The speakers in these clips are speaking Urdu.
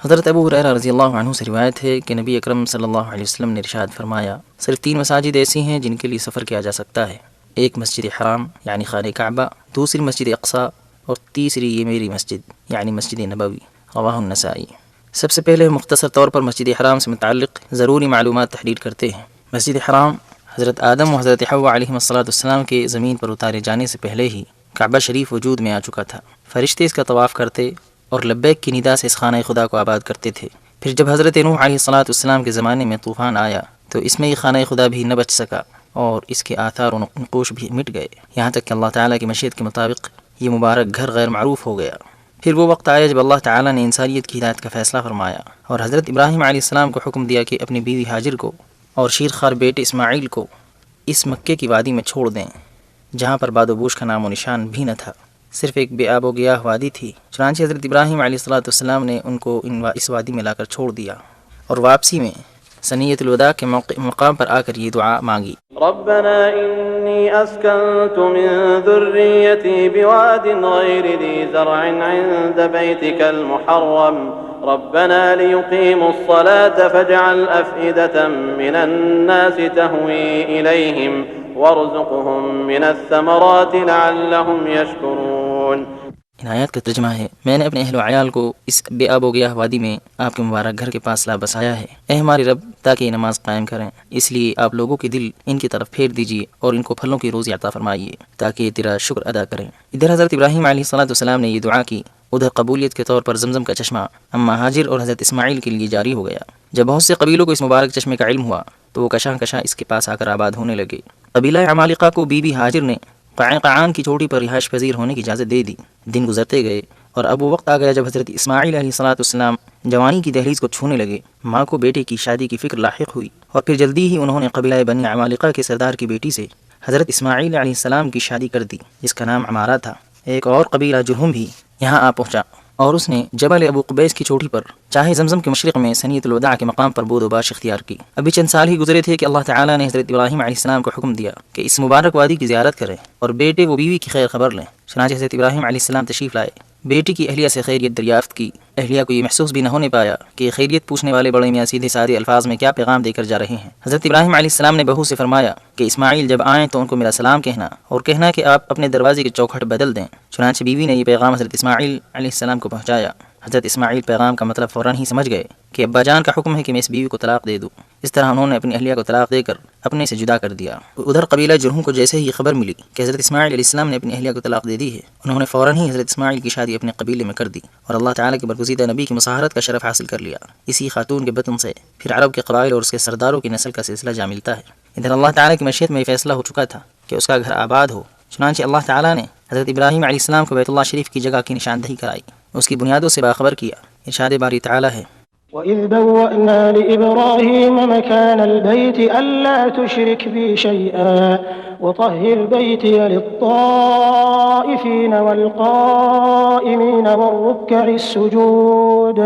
حضرت ابو ہریرہ رضی اللہ عنہ سے روایت ہے کہ نبی اکرم صلی اللہ علیہ وسلم نے ارشاد فرمایا، صرف 3 مساجد ایسی ہیں جن کے لیے سفر کیا جا سکتا ہے، ایک مسجد حرام یعنی خانہ کعبہ، دوسری مسجد اقصیٰ، اور تیسری یہ میری مسجد یعنی مسجد نبوی۔ رواہ النسائی۔ سب سے پہلے مختصر طور پر مسجد حرام سے متعلق ضروری معلومات تحریر کرتے ہیں۔ مسجد حرام حضرت آدم و حضرت حوا علیہ السلام کے زمین پر اتارے جانے سے پہلے ہی کعبہ شریف وجود میں آ چکا تھا۔ فرشتے اس کا طواف کرتے اور لبیک کی ندا سے اس خانہ خدا کو آباد کرتے تھے۔ پھر جب حضرت نوح علیہ السلام کے زمانے میں طوفان آیا تو اس میں یہ خانہ خدا بھی نہ بچ سکا اور اس کے آثار و نقوش بھی مٹ گئے، یہاں تک کہ اللہ تعالیٰ کی مشیت کے مطابق یہ مبارک گھر غیر معروف ہو گیا۔ پھر وہ وقت آیا جب اللہ تعالیٰ نے انسانیت کی ہدایت کا فیصلہ فرمایا اور حضرت ابراہیم علیہ السلام کو حکم دیا کہ اپنی بیوی ہاجر کو اور شیرخوار بیٹے اسماعیل کو اس مکے کی وادی میں چھوڑ دیں، جہاں پر باد و بوش کا نام و نشان بھی نہ تھا، صرف ایک بے آب و گیاہ وادی تھی۔ چنانچہ حضرت ابراہیم علیہ السلام نے ان کو اس وادی میں لا کر چھوڑ دیا اور واپسی میں ثنیۃ الوداع کے مقام پر آ کر یہ دعا مانگی، ربنا انی اسکنت من ذریتی بواد غیر ذی زرع عند بیتک المحرم ربنا لیقیموا الصلاة فاجعل افئدة من الناس تهوی الیہم وارزقهم من الثمرات لعلهم یشکرون۔ ان آیات کا ترجمہ ہے، میں نے اپنے اہل و عیال کو اس بے آب و گیاہ وادی میں آپ کے مبارک گھر کے پاس لا بسایا ہے، اے ہمارے رب، تاکہ یہ نماز قائم کریں، اس لیے آپ لوگوں کے دل ان کی طرف پھیر دیجیے اور ان کو پھلوں کی روزی عطا فرمائیے تاکہ یہ تیرا شکر ادا کریں۔ ادھر حضرت ابراہیم علیہ السلام نے یہ دعا کی، ادھر قبولیت کے طور پر زمزم کا چشمہ اما ہاجر اور حضرت اسماعیل کے لیے جاری ہو گیا۔ جب بہت سے قبیلوں کو اس مبارک چشمے کا علم ہوا تو وہ کشاں کشاں اس کے پاس آ کر آباد ہونے لگے۔ قبیلہ عمالقہ کو بی بی ہاجر نے قعقاعان کی چوٹی پر رہائش پذیر ہونے کی اجازت دے دی۔ دن گزرتے گئے اور اب وہ وقت آ گیا جب حضرت اسماعیل علیہ السلام جوانی کی دہلیز کو چھونے لگے۔ ماں کو بیٹے کی شادی کی فکر لاحق ہوئی اور پھر جلدی ہی انہوں نے قبیلہ بنی عمالقہ کے سردار کی بیٹی سے حضرت اسماعیل علیہ السلام کی شادی کر دی، جس کا نام عمارہ تھا۔ ایک اور قبیلہ جرہم بھی یہاں آ پہنچا اور اس نے جبل ابو قبیس کی چوٹی پر چاہے زمزم کے مشرق میں ثنیۃ الوداع کے مقام پر بود و باش اختیار کی۔ ابھی چند سال ہی گزرے تھے کہ اللہ تعالیٰ نے حضرت ابراہیم علیہ السلام کو حکم دیا کہ اس مبارک وادی کی زیارت کریں اور بیٹے و بیوی کی خیر خبر لیں۔ چنانچہ حضرت ابراہیم علیہ السلام تشریف لائے، بیٹی کی اہلیہ سے خیریت دریافت کی۔ اہلیہ کو یہ محسوس بھی نہ ہونے پایا کہ خیریت پوچھنے والے بڑے میاں سیدھے سادے الفاظ میں کیا پیغام دے کر جا رہے ہیں۔ حضرت ابراہیم علیہ السلام نے بہو سے فرمایا کہ اسماعیل جب آئیں تو ان کو میرا سلام کہنا اور کہنا کہ آپ اپنے دروازے کی چوکھٹ بدل دیں۔ چنانچہ بیوی نے یہ پیغام حضرت اسماعیل علیہ السلام کو پہنچایا۔ حضرت اسماعیل پیغام کا مطلب فوراً ہی سمجھ گئے کہ ابا جان کا حکم ہے کہ میں اس بیوی کو طلاق دے دوں۔ اس طرح انہوں نے اپنی اہلیہ کو طلاق دے کر اپنے سے جدا کر دیا۔ ادھر قبیلہ جرہم کو جیسے ہی خبر ملی کہ حضرت اسماعیل علیہ السلام نے اپنی اہلیہ کو طلاق دے دی ہے، انہوں نے فوراً ہی حضرت اسماعیل کی شادی اپنے قبیلے میں کر دی اور اللہ تعالیٰ کے برگزیدہ نبی کی مصاہرت کا شرف حاصل کر لیا۔ اسی خاتون کے بطن سے پھر عرب کے قبائل اور اس کے سرداروں کی نسل کا سلسلہ جا ملتا ہے۔ ادھر اللہ تعالیٰ کی مشیت میں یہ فیصلہ ہو چکا تھا کہ اس کا گھر آباد ہو، چنانچہ اللہ تعالیٰ نے حضرت ابراہیم علیہ السلام کو بیت اللہ شریف کی جگہ کی نشاندہی کرائی، اس کی بنیادوں سے باخبر کیا۔ ارشاد باری تعالیٰ ہے، وَإِذْ بَوَّأْنَا لِإِبْرَاهِيمَ مَكَانَ الْبَيْتِ أَلَّا تُشْرِكْ بِي شَيْئًا وَطَهِّرْ بَيْتِيَ لِلطَّائِفِينَ وَالْقَائِمِينَ وَالرُّكَّعِ السُّجُودِ۔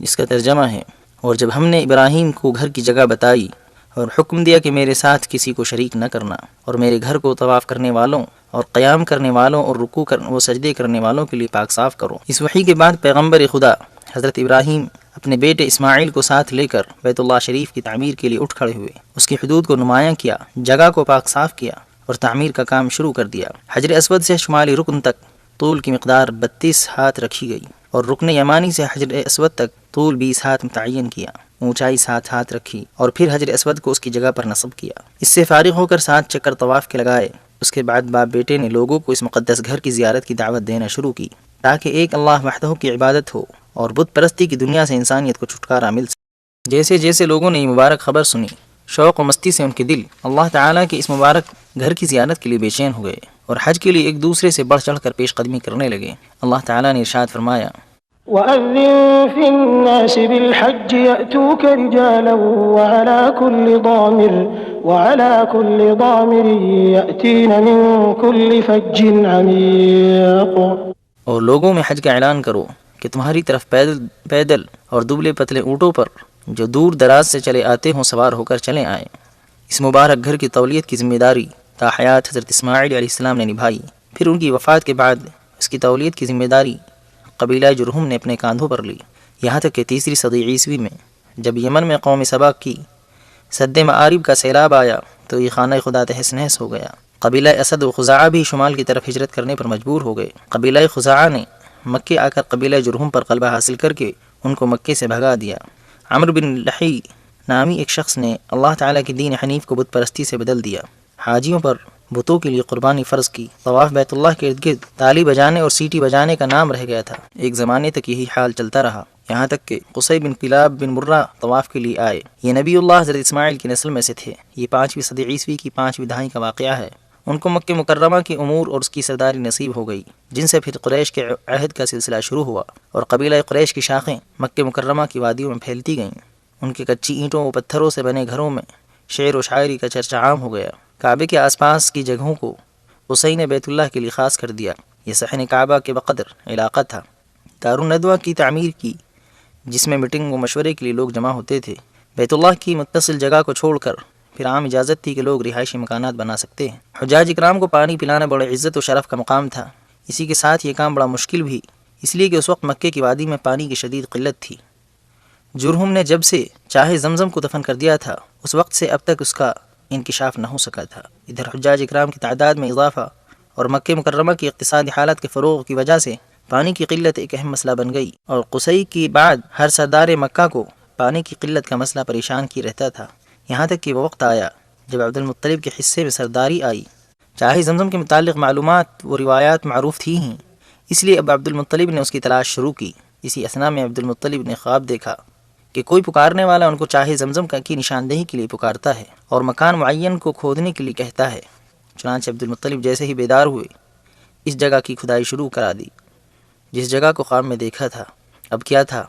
جس کا ترجمہ ہے، اور جب ہم نے ابراہیم کو گھر کی جگہ بتائی اور حکم دیا کہ میرے ساتھ کسی کو شریک نہ کرنا اور میرے گھر کو طواف کرنے والوں اور قیام کرنے والوں اور رکوع و سجدے کرنے والوں کے لیے پاک صاف کرو۔ اس وحی کے بعد پیغمبر خدا حضرت ابراہیم اپنے بیٹے اسماعیل کو ساتھ لے کر بیت اللہ شریف کی تعمیر کے لیے اٹھ کھڑے ہوئے، اس کی حدود کو نمایاں کیا، جگہ کو پاک صاف کیا اور تعمیر کا کام شروع کر دیا۔ حجر اسود سے شمالی رکن تک طول کی مقدار 32 ہاتھ رکھی گئی اور رکن یمانی سے حجر اسود تک طول 20 ہاتھ متعین کیا، اونچائی 7 ہاتھ رکھی اور پھر حجر اسود کو اس کی جگہ پر نصب کیا۔ اس سے فارغ ہو کر 7 چکر طواف کے لگائے۔ اس کے بعد باپ بیٹے نے لوگوں کو اس مقدس گھر کی زیارت کی دعوت دینا شروع کی تاکہ ایک اللہ وحدہ کی عبادت ہو اور بت پرستی کی دنیا سے انسانیت کو چھٹکارا مل سکے۔ جیسے جیسے لوگوں نے یہ مبارک خبر سنی، شوق و مستی سے ان کے دل اللہ تعالیٰ کے اس مبارک گھر کی زیارت کے لیے بے چین ہوئے اور حج کے لیے ایک دوسرے سے بڑھ چڑھ کر پیش قدمی کرنے لگے۔ اللہ تعالیٰ نے ارشاد فرمایا، وَأَذِّن فِي النَّاسِ بِالْحَجِّ يَأْتُوكَ رِجَالًا وَعَلَى كُلِّ ضَامِرٍ يَأْتِينَ مِن كُلِّ فَجٍّ عَمِيقٍ۔ اور لوگوں میں حج کا اعلان کرو کہ تمہاری طرف پیدل اور دبلے پتلے اونٹوں پر جو دور دراز سے چلے آتے ہوں سوار ہو کر چلے آئیں۔ اس مبارک گھر کی تولیت کی ذمہ داری تا حیات حضرت اسماعیل علیہ السلام نے نبھائی۔ پھر ان کی وفات کے بعد اس کی تولیت کی ذمہ داری قبیلہ جرہم نے اپنے کاندھوں پر لی۔ یہاں تک کہ تیسری صدی عیسوی میں جب یمن میں قوم سبا کی سد معارب کا سیلاب آیا تو یہ خانہ خدا تہس نہس ہو گیا۔ قبیلہ اسد و خزاعہ بھی شمال کی طرف ہجرت کرنے پر مجبور ہو گئے۔ قبیلہ خزاعہ نے مکے آ کر قبیلہ جرہم پر غلبہ حاصل کر کے ان کو مکے سے بھگا دیا۔ عمرو بن لحی نامی ایک شخص نے اللہ تعالیٰ کے دین حنیف کو بت پرستی سے بدل دیا۔ حاجیوں پر بتوں کے لیے قربانی فرض کی۔ طواف بیت اللہ کے ارد گرد تالی بجانے اور سیٹی بجانے کا نام رہ گیا تھا۔ ایک زمانے تک یہی حال چلتا رہا، یہاں تک کہ قصی بن کلاب بن مرہ طواف کے لیے آئے۔ یہ نبی اللہ حضرت اسماعیل کی نسل میں سے تھے۔ یہ 5ویں صدی عیسوی کی 5ویں دہائی کا واقعہ ہے۔ ان کو مکہ مکرمہ کی امور اور اس کی سرداری نصیب ہو گئی، جن سے پھر قریش کے عہد کا سلسلہ شروع ہوا اور قبیلہ قریش کی شاخیں مکہ مکرمہ کی وادیوں میں پھیلتی گئیں۔ ان کے کچی اینٹوں و پتھروں سے بنے گھروں میں شعر و شاعری کا چرچا عام ہو گیا۔ کعبے کے آس پاس کی جگہوں کو قصی نے بیت اللہ کے لیے خاص کر دیا۔ یہ صحن کعبہ کے بقدر علاقہ تھا۔ دارالندوہ کی تعمیر کی، جس میں میٹنگ و مشورے کے لیے لوگ جمع ہوتے تھے۔ بیت اللہ کی متصل جگہ کو چھوڑ کر پھر عام اجازت تھی کہ لوگ رہائشی مکانات بنا سکتے ہیں۔ حجاج اکرام کو پانی پلانا بڑے عزت و شرف کا مقام تھا۔ اسی کے ساتھ یہ کام بڑا مشکل بھی، اس لیے کہ اس وقت مکے کی وادی میں پانی کی شدید قلت تھی۔ جرہم نے جب سے چاہے زمزم کو دفن کر دیا تھا، اس وقت سے اب تک اس کا انکشاف نہ ہو سکا تھا۔ ادھر حجاج اکرام کی تعداد میں اضافہ اور مکہ مکرمہ کی اقتصادی حالت کے فروغ کی وجہ سے پانی کی قلت ایک اہم مسئلہ بن گئی، اور قصی کے بعد ہر سردار مکہ کو پانی کی قلت کا مسئلہ پریشان کی رہتا تھا، یہاں تک کہ وہ وقت آیا جب عبد المطلب کے حصے میں سرداری آئی۔ چاہے زمزم کے متعلق معلومات و روایات معروف تھی ہی، اس لیے اب عبد المطلب نے اس کی تلاش شروع کی۔ اسی اثناء میں عبد المطلب نے خواب دیکھا کہ کوئی پکارنے والا ان کو چاہے زمزم کی نشاندہی کے لیے پکارتا ہے اور مکان معین کو کھودنے کے لیے کہتا ہے۔ چنانچہ عبد المطلب جیسے ہی بیدار ہوئے اس جگہ کی کھدائی شروع کرا دی جس جگہ کو خواب میں دیکھا تھا۔ اب کیا تھا،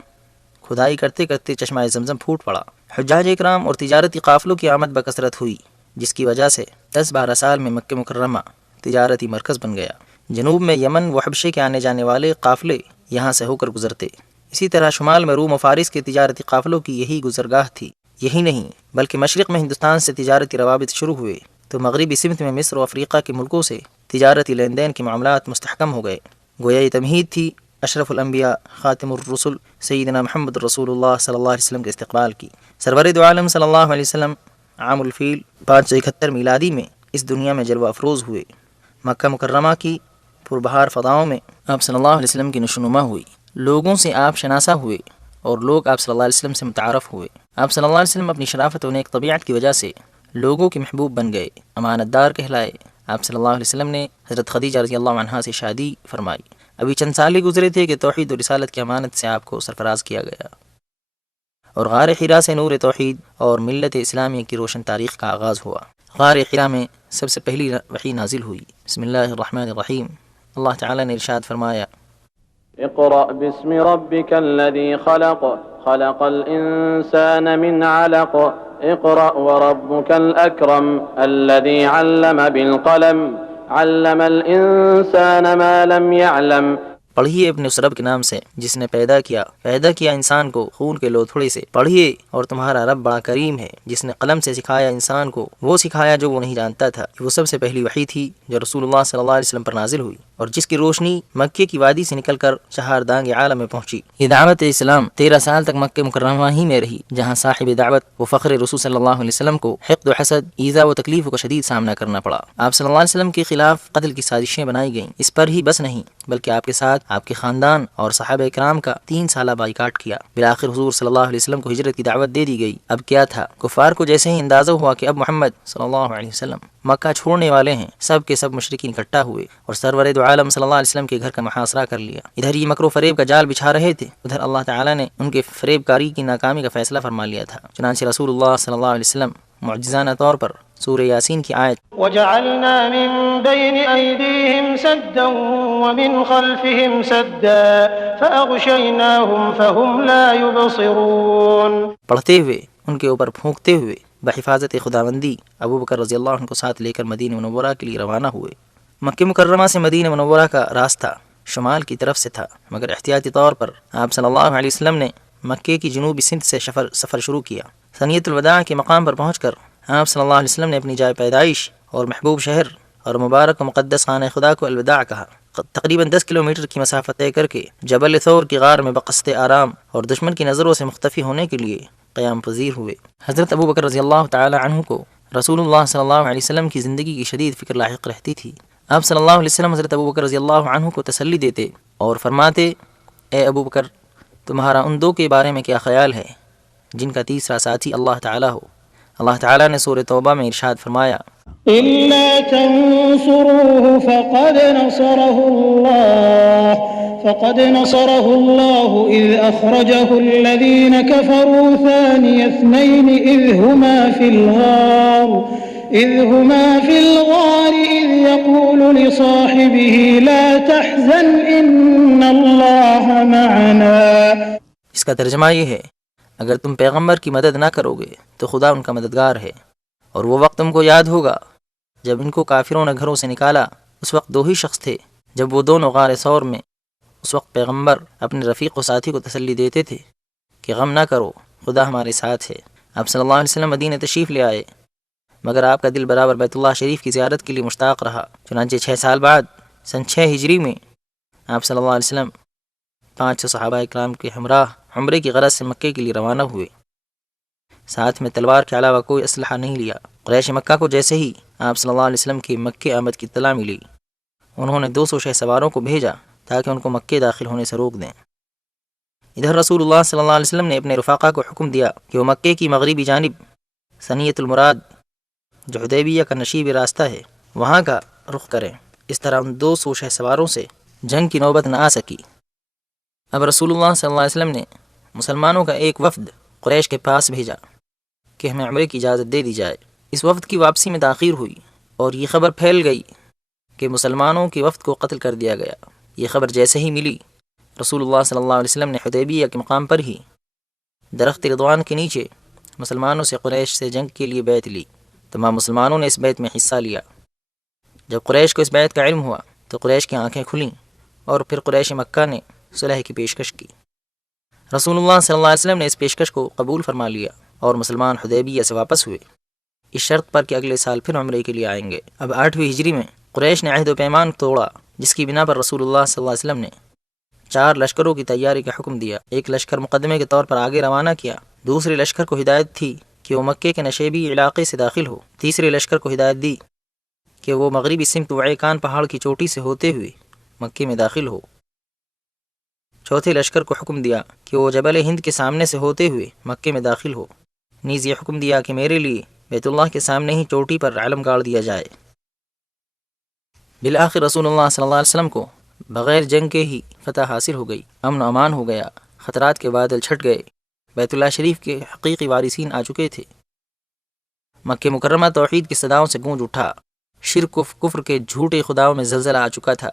کھدائی کرتے کرتے چشمہ زمزم پھوٹ پڑا۔ حجاج اکرام اور تجارتی قافلوں کی آمد بکثرت ہوئی، جس کی وجہ سے 10-12 سال میں مکہ مکرمہ تجارتی مرکز بن گیا۔ جنوب میں یمن و حبشے کے آنے جانے والے قافلے یہاں سے ہو کر گزرتے۔ اسی طرح شمال میں روم و فارس کے تجارتی قافلوں کی یہی گزرگاہ تھی۔ یہی نہیں بلکہ مشرق میں ہندوستان سے تجارتی روابط شروع ہوئے تو مغربی سمت میں مصر و افریقہ کے ملکوں سے تجارتی لین دین کے معاملات مستحکم ہو گئے۔ گویا یہ تمہید تھی اشرف الانبیاء خاتم الرسل سیدنا محمد رسول اللہ صلی اللہ علیہ وسلم کے استقبال کی۔ سرور دو عالم صلی اللہ علیہ وسلم عام الفیل 571 میلادی میں اس دنیا میں جلوہ افروز ہوئے۔ مکہ مکرمہ کی پربہار فضاؤں میں آپ صلی اللہ علیہ وسلم کی نشوونما ہوئی، لوگوں سے آپ شناسا ہوئے اور لوگ آپ صلی اللہ علیہ وسلم سے متعارف ہوئے۔ آپ صلی اللہ علیہ وسلم اپنی شرافت و نیک طبیعت کی وجہ سے لوگوں کے محبوب بن گئے، امانت دار کہلائے۔ آپ صلی اللہ علیہ وسلم نے حضرت خدیجہ رضی اللہ عنہا سے شادی فرمائی۔ ابھی چند سال ہی گزرے تھے کہ توحید و رسالت کی امانت سے آپ کو سرفراز کیا گیا اور غار حرا سے نور توحید اور ملت اسلامیہ کی روشن تاریخ کا آغاز ہوا۔ غار حرا میں سب سے پہلی وحی نازل ہوئی۔ بسم اللہ الرحمن الرحیم۔ اللہ تعالیٰ نے ارشاد فرمایا، اقرأ باسم ربك الذي خلق خلق الإنسان من علق اقرأ وربك الأكرم الذي علم بالقلم علم الإنسان ما لم يعلم۔ پڑھیے اپنے اس رب کے نام سے جس نے پیدا کیا انسان کو خون کے لوتھڑے سے۔ پڑھیے اور تمہارا رب بڑا کریم ہے جس نے قلم سے سکھایا انسان کو وہ سکھایا جو وہ نہیں جانتا تھا۔ وہ سب سے پہلی وحی تھی جو رسول اللہ صلی اللہ علیہ وسلم پر نازل ہوئی اور جس کی روشنی مکے کی وادی سے نکل کر چہاردانگ عالم میں پہنچی۔ یہ دعوت اسلام 13 سال تک مکہ مکرمہ ہی میں رہی، جہاں صاحب دعوت و فخر رسول صلی اللہ علیہ وسلم کو حقد و حسد، ایذا و تکلیف کا شدید سامنا کرنا پڑا۔ آپ صلی اللہ علیہ وسلم کے خلاف قتل کی سازشیں بنائی گئیں۔ اس پر ہی بس نہیں بلکہ آپ کے ساتھ آپ کے خاندان اور صحابہ کرام کا 3 سالہ بائیکاٹ کیا۔ بالآخر حضور صلی اللہ علیہ وسلم کو ہجرت کی دعوت دے دی گئی۔ اب کیا تھا، کفار کو جیسے ہی اندازہ ہوا کہ اب محمد صلی اللہ علیہ وسلم مکہ چھوڑنے والے ہیں، سب کے سب مشرکین اکٹھا ہوئے اور سرور دو عالم صلی اللہ علیہ وسلم کے گھر کا محاصرہ کر لیا۔ ادھر یہ مکر و فریب کا جال بچھا رہے تھے، ادھر اللہ تعالیٰ نے ان کے فریب کاری کی ناکامی کا فیصلہ فرما لیا تھا۔ چنانچہ رسول اللہ صلی اللہ علیہ وسلم معجزانہ طور پر سورہ یاسین کی آیت وجعلنا من بين أيديهم سدا ومن خلفهم سدا فأغشيناهم فهم لا يبصرون پڑھتے ہوئے ان کے اوپر پھونکتے ہوئے بحفاظت خداوندی ابو بکر رضی اللہ عنہ کو ساتھ لے کر مدینہ منورہ کے لیے روانہ ہوئے۔ مکہ مکرمہ سے مدینہ منورہ کا راستہ شمال کی طرف سے تھا، مگر احتیاطی طور پر آپ صلی اللہ علیہ وسلم نے مکے کی جنوبی سمت سے سفر شروع کیا۔ ثنیۃ الوداع کے مقام پر پہنچ کر آپ صلی اللہ علیہ وسلم نے اپنی جائے پیدائش اور محبوب شہر اور مبارک و مقدس خانہ خدا کو الوداع کہا۔ تقریباً 10 کلومیٹر کی مسافت طے کر کے جبل ثور کی غار میں بقصد آرام اور دشمن کی نظروں سے مختفی ہونے کے لیے قیام پذیر ہوئے۔ حضرت ابو بکر رضی اللہ تعالی عنہ کو رسول اللہ صلی اللہ علیہ وسلم کی زندگی کی شدید فکر لاحق رہتی تھی۔ آپ صلی اللہ علیہ وسلم حضرت ابو بکر رضی اللہ عنہ کو تسلی دیتے اور فرماتے، اے ابو بکر، تمہارا ان دو کے بارے میں کیا خیال ہے جن کا تیسرا ساتھی اللہ تعالیٰ ہو؟ اللہ تعالیٰ نے سورہ توبہ میں ارشاد فرمایا، إلا تنصروه فقد نصره الله إذ أخرجه الذين كفروا ثاني اثنين إذ هما في الغار إذ يقول لصاحبه لا تحزن إن الله معنا۔ اس کا ترجمہ یہ ہے، اگر تم پیغمبر کی مدد نہ کرو گے تو خدا ان کا مددگار ہے، اور وہ وقت تم کو یاد ہوگا جب ان کو کافروں نے گھروں سے نکالا، اس وقت دو ہی شخص تھے جب وہ دونوں غار ثور میں۔ اس وقت پیغمبر اپنے رفیق و ساتھی کو تسلی دیتے تھے کہ غم نہ کرو، خدا ہمارے ساتھ ہے۔ آپ صلی اللہ علیہ وسلم مدینہ تشریف لے آئے، مگر آپ کا دل برابر بیت اللہ شریف کی زیارت کے لیے مشتاق رہا۔ چنانچہ 6 سال بعد سن 6 ہجری میں آپ صلی اللہ علیہ وسلم 500 صحابہ اکرام کے ہمراہ عمرے کی غرض سے مکے کے لیے روانہ ہوئے۔ ساتھ میں تلوار کے علاوہ کوئی اسلحہ نہیں لیا۔ قریش مکہ کو جیسے ہی آپ صلی اللہ علیہ وسلم کی مکے آمد کی اطلاع ملی، انہوں نے 200 شہ سواروں کو بھیجا تاکہ ان کو مکے داخل ہونے سے روک دیں۔ ادھر رسول اللہ صلی اللہ علیہ وسلم نے اپنے رفاقہ کو حکم دیا کہ وہ مکے کی مغربی جانب ثنیۃ المراد، جو حدیبیہ کا نشیب راستہ ہے، وہاں کا رخ کریں۔ اس طرح ان 200 شہ سواروں سے جنگ کی نوبت نہ آ سکی۔ اب رسول اللہ صلی اللہ علیہ وسلم نے مسلمانوں کا ایک وفد قریش کے پاس بھیجا کہ ہمیں عمرے کی اجازت دے دی جائے۔ اس وفد کی واپسی میں تاخیر ہوئی اور یہ خبر پھیل گئی کہ مسلمانوں کے وفد کو قتل کر دیا گیا۔ یہ خبر جیسے ہی ملی، رسول اللہ صلی اللہ علیہ وسلم نے حدیبیہ کے مقام پر ہی درخت رضوان کے نیچے مسلمانوں سے قریش سے جنگ کے لیے بیعت لی۔ تمام مسلمانوں نے اس بیعت میں حصہ لیا۔ جب قریش کو اس بیعت کا علم ہوا تو قریش کی آنکھیں کھلیں اور پھر قریش مکہ نے صلح کی پیشکش کی۔ رسول اللہ صلی اللہ علیہ وسلم نے اس پیشکش کو قبول فرما لیا اور مسلمان حدیبیہ سے واپس ہوئے، اس شرط پر کہ اگلے سال پھر عمرے کے لیے آئیں گے۔ اب 8ویں ہجری میں قریش نے عہد و پیمان توڑا، جس کی بنا پر رسول اللہ صلی اللہ علیہ وسلم نے 4 لشکروں کی تیاری کا حکم دیا۔ ایک لشکر مقدمے کے طور پر آگے روانہ کیا، دوسرے لشکر کو ہدایت تھی کہ وہ مکے کے نشیبی علاقے سے داخل ہو، تیسرے لشکر کو ہدایت دی کہ وہ مغربی سمت وعیکان پہاڑ کی چوٹی سے ہوتے ہوئے مکے میں داخل ہو، چوتھے لشکر کو حکم دیا کہ وہ جبل ہند کے سامنے سے ہوتے ہوئے مکے میں داخل ہو، نیز یہ حکم دیا کہ میرے لیے بیت اللہ کے سامنے ہی چوٹی پر علم گاڑ دیا جائے۔ بالآخر رسول اللہ صلی اللہ علیہ وسلم کو بغیر جنگ کے ہی فتح حاصل ہو گئی، امن و امان ہو گیا، خطرات کے بادل چھٹ گئے، بیت اللہ شریف کے حقیقی وارثین آ چکے تھے۔ مکہ مکرمہ توحید کی صداؤں سے گونج اٹھا، شرک و کفر کے جھوٹے خداؤں میں زلزلہ آ چکا تھا،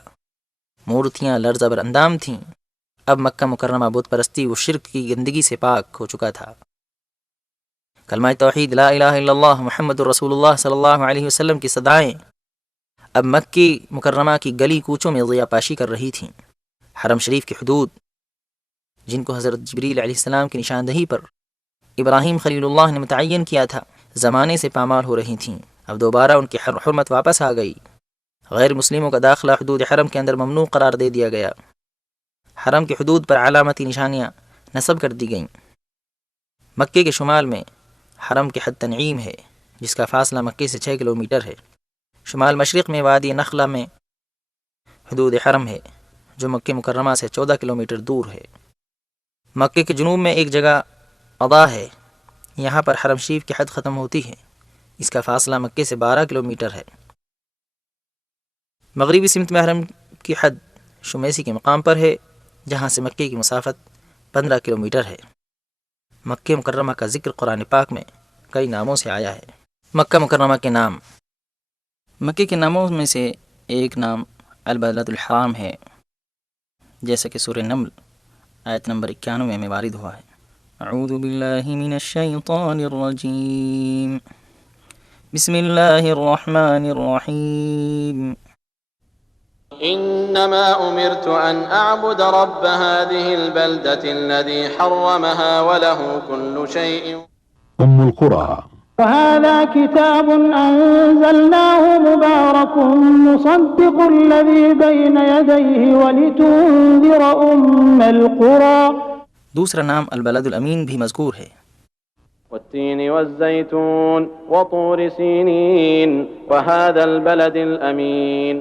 مورتیاں لرزہ بر اندام تھیں۔ اب مکہ مکرمہ بت پرستی و شرک کی گندگی سے پاک ہو چکا تھا۔ کلمہ توحید لا الہ الا اللہ محمد رسول اللہ صلی اللہ علیہ وسلم کی صدائیں اب مکہ مکرمہ کی گلی کوچوں میں ضیاء پاشی کر رہی تھیں۔ حرم شریف کی حدود، جن کو حضرت جبریل علیہ السلام کی نشاندہی پر ابراہیم خلیل اللہ نے متعین کیا تھا، زمانے سے پامال ہو رہی تھیں۔ اب دوبارہ ان کی حرمت واپس آ گئی۔ غیر مسلموں کا داخلہ حدود حرم کے اندر ممنوع قرار دے دیا گیا۔ حرم کی حدود پر علامتی نشانیاں نصب کر دی گئیں۔ مکے کے شمال میں حرم کے حد تنعیم ہے، جس کا فاصلہ مکے سے 6 کلومیٹر ہے۔ شمال مشرق میں وادی نخلہ میں حدود حرم ہے، جو مکہ مکرمہ سے 14 کلومیٹر دور ہے۔ مکے کے جنوب میں ایک جگہ قضا ہے، یہاں پر حرم شریف کی حد ختم ہوتی ہے، اس کا فاصلہ مکے سے 12 کلومیٹر ہے۔ مغربی سمت میں حرم کی حد شمیسی کے مقام پر ہے، جہاں سے مکے کی مسافت 15 کلومیٹر ہے۔ مکہ مکرمہ کا ذکر قرآن پاک میں کئی ناموں سے آیا ہے۔ مکہ مکرمہ کے نام، مکے کے ناموں میں سے ایک نام البلد الحرام ہے، جیسا کہ سورہ نمل آیت نمبر 91 میں وارد ہوا ہے۔ اعوذ باللہ من الشیطان الرجیم، بسم اللہ الرحمن الرحیم۔ إنما أمرت أن أعبد رب هذه البلدة الذي حرمها وله كل شيء۔ أم القرى وهذا كتاب أنزلناه مبارك مصدق الذي بين يديه ولتنذر القرى. دوسرا نام البلد الامین بھی مذکور ہے۔ والتين والزيتون وطور سينين وهذا البلد الأمين.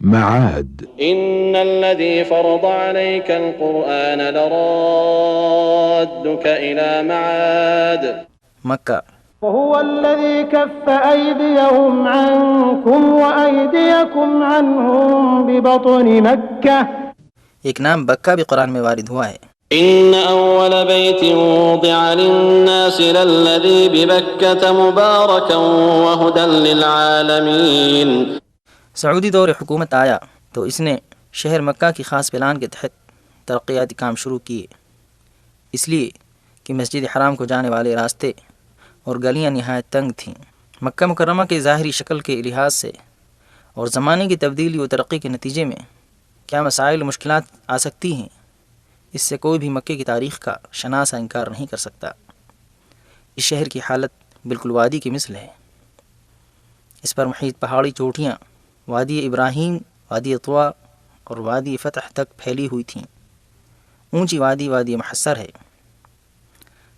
معاد. إن الذي فرض عليك القرآن لرادك إلى معاد. مکہ۔ وهو الذي كف أيديهم عنكم وأيديكم عنهم ببطن مكة. ایک نام بکہ بھی قرآن میں وارد ہوا ہے۔ إن أول بيت وضع للناس للذي ببكة مباركا وهدى للعالمين. سعودی دور حکومت آیا تو اس نے شہر مکہ کی خاص پلان کے تحت ترقیاتی کام شروع کیے، اس لیے کہ مسجد حرام کو جانے والے راستے اور گلیاں نہایت تنگ تھیں۔ مکہ مکرمہ کے ظاہری شکل کے لحاظ سے اور زمانے کی تبدیلی و ترقی کے نتیجے میں کیا مسائل و مشکلات آ سکتی ہیں، اس سے کوئی بھی مکے کی تاریخ کا شناسہ انکار نہیں کر سکتا۔ اس شہر کی حالت بالکل وادی کی مثل ہے، اس پر محیط پہاڑی چوٹیاں وادی ابراہیم، وادی طوا اور وادی فتح تک پھیلی ہوئی تھیں۔ اونچی وادی وادی محصر ہے۔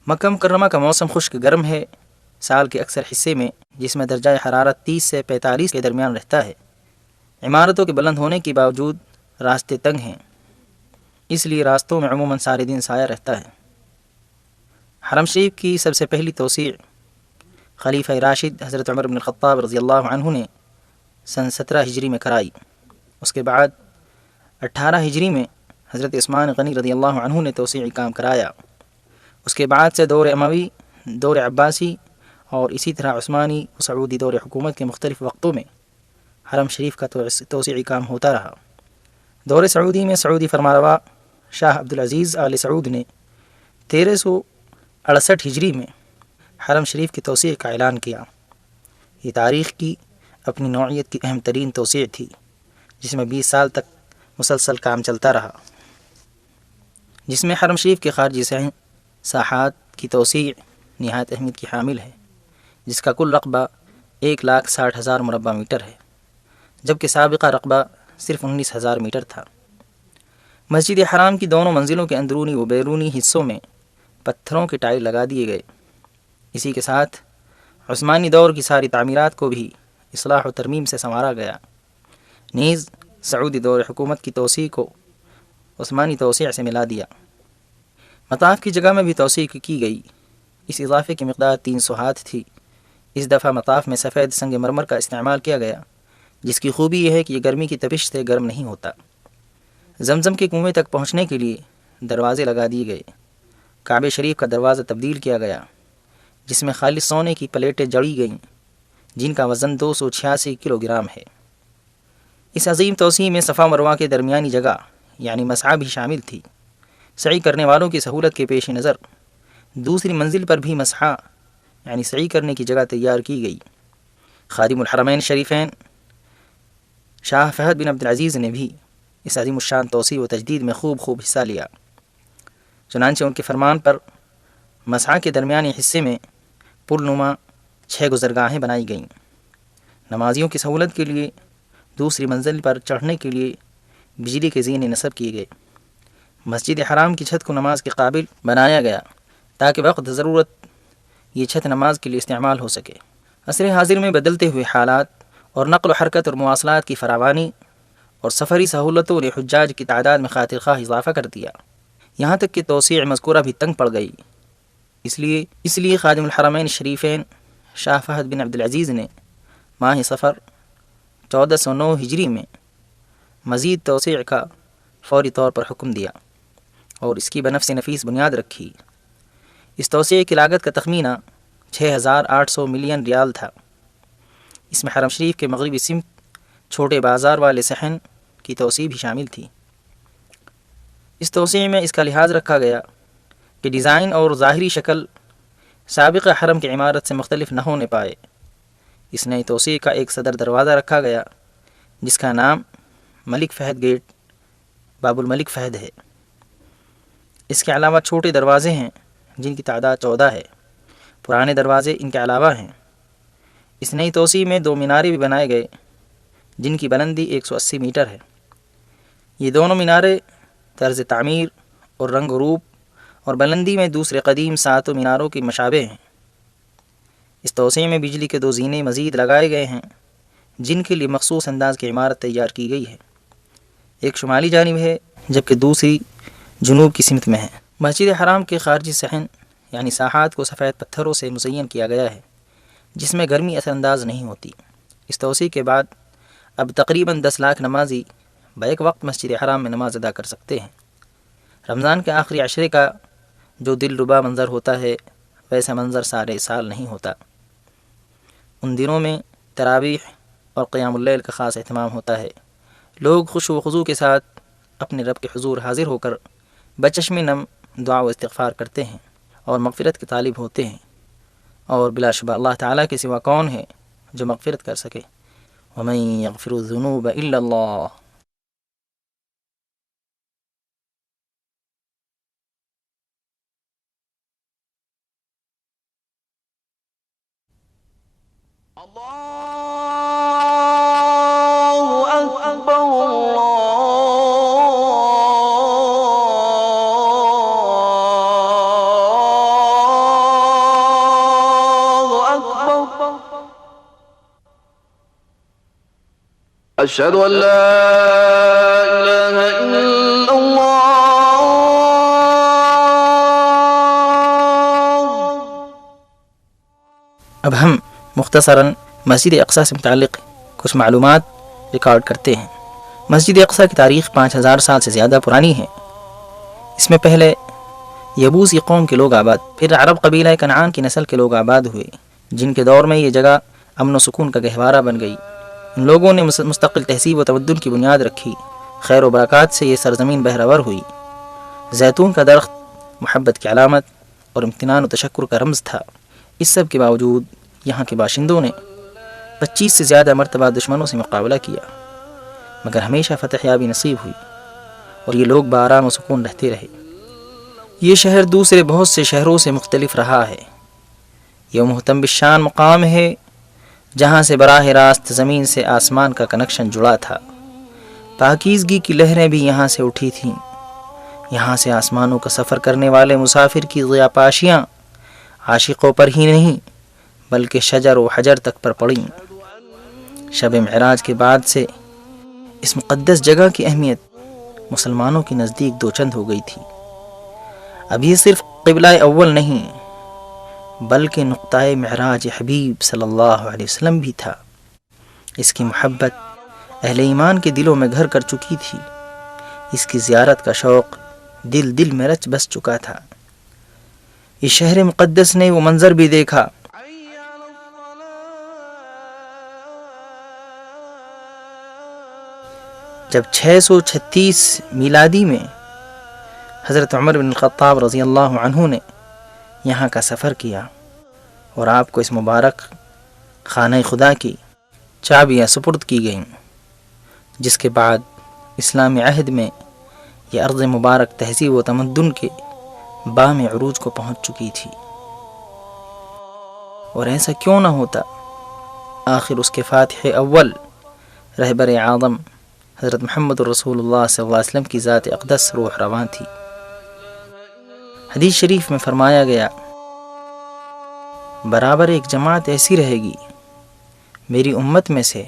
مکہ مکرمہ کا موسم خشک گرم ہے سال کے اکثر حصے میں، جس میں درجہ حرارت 30 سے 45 کے درمیان رہتا ہے۔ عمارتوں کے بلند ہونے کے باوجود راستے تنگ ہیں، اس لیے راستوں میں عموماً سارے دن سایہ رہتا ہے۔ حرم شریف کی سب سے پہلی توسیع خلیفہ راشد حضرت عمر بن الخطاب رضی اللہ عنہ نے سن 17 ہجری میں کرائی۔ اس کے بعد 18 ہجری میں حضرت عثمان غنی رضی اللہ عنہ نے توسیعی کام کرایا۔ اس کے بعد سے دور اموی، دور عباسی اور اسی طرح عثمانی و سعودی دور حکومت کے مختلف وقتوں میں حرم شریف کا توسیعی کام ہوتا رہا۔ دور سعودی میں سعودی فرمانروا شاہ عبدالعزیز آل سعود نے 1368 ہجری میں حرم شریف کی توسیع کا اعلان کیا۔ یہ تاریخ کی اپنی نوعیت کی اہم ترین توسیع تھی، جس میں 20 سال تک مسلسل کام چلتا رہا، جس میں حرم شریف کے خارجی ساحات کی توسیع نہایت اہمیت کی حامل ہے، جس کا کل رقبہ 1,60,000 مربع میٹر ہے، جبکہ سابقہ رقبہ صرف 19,000 میٹر تھا۔ مسجد حرام کی دونوں منزلوں کے اندرونی و بیرونی حصوں میں پتھروں کے ٹائل لگا دیے گئے۔ اسی کے ساتھ عثمانی دور کی ساری تعمیرات کو بھی اصلاح و ترمیم سے سنوارا گیا۔ نیز سعودی دور حکومت کی توسیع کو عثمانی توسیع سے ملا دیا۔ مطاف کی جگہ میں بھی توسیع کی گئی۔ اس اضافے کی مقدار 300 ہاتھ تھی۔ اس دفعہ مطاف میں سفید سنگ مرمر کا استعمال کیا گیا، جس کی خوبی یہ ہے کہ یہ گرمی کی تپش سے گرم نہیں ہوتا۔ زمزم کے کنویں تک پہنچنے کے لیے دروازے لگا دیے گئے۔ کعبہ شریف کا دروازہ تبدیل کیا گیا، جس میں خالص سونے کی پلیٹیں جڑی گئیں، جن کا وزن 286 کلو گرام ہے۔ اس عظیم توسیع میں صفا مروہ کے درمیانی جگہ یعنی مسعی بھی شامل تھی۔ سعی کرنے والوں کی سہولت کے پیش نظر دوسری منزل پر بھی مسعی یعنی سعی کرنے کی جگہ تیار کی گئی۔ خادم الحرمین شریفین شاہ فہد بن عبدالعزیز نے بھی اس عظیم الشان توسیع و تجدید میں خوب حصہ لیا۔ چنانچہ ان کے فرمان پر مسعی کے درمیانی حصے میں پل نما 6 گزرگاہیں بنائی گئیں۔ نمازیوں کی سہولت کے لیے دوسری منزل پر چڑھنے کے لیے بجلی کے زینے نصب کیے گئے۔ مسجد حرام کی چھت کو نماز کے قابل بنایا گیا تاکہ وقت ضرورت یہ چھت نماز کے لیے استعمال ہو سکے۔ عصر حاضر میں بدلتے ہوئے حالات اور نقل و حرکت اور مواصلات کی فراوانی اور سفری سہولتوں نے حجاج کی تعداد میں خاطر خواہ اضافہ کر دیا، یہاں تک کہ توسیع مذکورہ بھی تنگ پڑ گئی۔ اس لیے خادم الحرمین شریفین شاہ فہد بن عبدالعزیز نے ماہ صفر 1409 ہجری میں مزید توسیع کا فوری طور پر حکم دیا اور اس کی بنفس نفیس بنیاد رکھی۔ اس توسیع کی لاگت کا تخمینہ 6,800 ملین ریال تھا۔ اس میں حرم شریف کے مغربی سمت چھوٹے بازار والے صحن کی توسیع بھی شامل تھی۔ اس توسیع میں اس کا لحاظ رکھا گیا کہ ڈیزائن اور ظاہری شکل سابقہ حرم کی عمارت سے مختلف نہ ہونے پائے۔ اس نئی توسیع کا ایک صدر دروازہ رکھا گیا جس کا نام ملک فہد گیٹ باب الملک فہد ہے۔ اس کے علاوہ چھوٹے دروازے ہیں جن کی تعداد 14 ہے۔ پرانے دروازے ان کے علاوہ ہیں۔ اس نئی توسیع میں 2 مینارے بھی بنائے گئے جن کی بلندی 180 میٹر ہے۔ یہ دونوں مینارے طرز تعمیر اور رنگ و روپ اور بلندی میں دوسرے قدیم 7 میناروں کی مشابہ ہیں۔ اس توسیع میں بجلی کے 2 زینے مزید لگائے گئے ہیں جن کے لیے مخصوص انداز کی عمارت تیار کی گئی ہے۔ ایک شمالی جانب ہے جبکہ دوسری جنوب کی سمت میں ہے۔ مسجد حرام کے خارجی صحن یعنی ساحات کو سفید پتھروں سے مزین کیا گیا ہے جس میں گرمی اثر انداز نہیں ہوتی۔ اس توسیع کے بعد اب تقریباً 10 لاکھ نمازی بیک وقت مسجد حرام میں نماز ادا کر سکتے ہیں۔ رمضان کے آخری عشرے کا جو دل ربا منظر ہوتا ہے ویسا منظر سارے سال نہیں ہوتا۔ ان دنوں میں تراویح اور قیام اللیل کا خاص اہتمام ہوتا ہے۔ لوگ خشوع و خضوع کے ساتھ اپنے رب کے حضور حاضر ہو کر بچشم نم دعا و استغفار کرتے ہیں اور مغفرت کے طالب ہوتے ہیں، اور بلا شبہ اللہ تعالیٰ کے سوا کون ہے جو مغفرت کر سکے؟ وَمَن يَغْفِرُ الذُّنُوبَ إِلَّا اللَّهُ۔ أشهد أن لا إله إلا الله۔ اب ہم مختصراً مسجد اقصیٰ سے متعلق کچھ معلومات ریکارڈ کرتے ہیں۔ مسجد اقصیٰ کی تاریخ 5000 سال سے زیادہ پرانی ہے۔ اس میں پہلے یبوسی قوم کے لوگ آباد، پھر عرب قبیلہ کنعان کی نسل کے لوگ آباد ہوئے جن کے دور میں یہ جگہ امن و سکون کا گہوارہ بن گئی۔ ان لوگوں نے مستقل تہذیب و تمدن کی بنیاد رکھی۔ خیر و برکات سے یہ سرزمین بہرور ہوئی۔ زیتون کا درخت محبت کی علامت اور امتنان و تشکر کا رمز تھا۔ اس سب کے باوجود یہاں کے باشندوں نے 25 سے زیادہ مرتبہ دشمنوں سے مقابلہ کیا، مگر ہمیشہ فتح یابی نصیب ہوئی اور یہ لوگ بآرام و سکون رہتے رہے۔ یہ شہر دوسرے بہت سے شہروں سے مختلف رہا ہے۔ یہ مہتم بالشان مقام ہے جہاں سے براہ راست زمین سے آسمان کا کنکشن جڑا تھا۔ پاکیزگی کی لہریں بھی یہاں سے اٹھی تھیں۔ یہاں سے آسمانوں کا سفر کرنے والے مسافر کی ضیاءپاشیاں عاشقوں پر ہی نہیں بلکہ شجر و حجر تک پر پڑیں۔ شب معراج کے بعد سے اس مقدس جگہ کی اہمیت مسلمانوں کے نزدیک دو چند ہو گئی تھی۔ اب یہ صرف قبلہ اول نہیں بلکہ نقطۂ معراج حبیب صلی اللہ علیہ وسلم بھی تھا۔ اس کی محبت اہل ایمان کے دلوں میں گھر کر چکی تھی۔ اس کی زیارت کا شوق دل دل میں رچ بس چکا تھا۔ اس شہر مقدس نے وہ منظر بھی دیکھا جب 636 میلادی میں حضرت عمر بن الخطاب رضی اللہ عنہ نے یہاں کا سفر کیا اور آپ کو اس مبارک خانہ خدا کی چابیاں سپرد کی گئیں، جس کے بعد اسلامی عہد میں یہ ارض مبارک تہذیب و تمدن کے بام عروج کو پہنچ چکی تھی۔ اور ایسا کیوں نہ ہوتا، آخر اس کے فاتح اول رہبر اعظم حضرت محمد رسول اللہ صلی اللہ علیہ وسلم کی ذات اقدس روح رواں تھی۔ حدیث شریف میں فرمایا گیا، برابر ایک جماعت ایسی رہے گی میری امت میں سے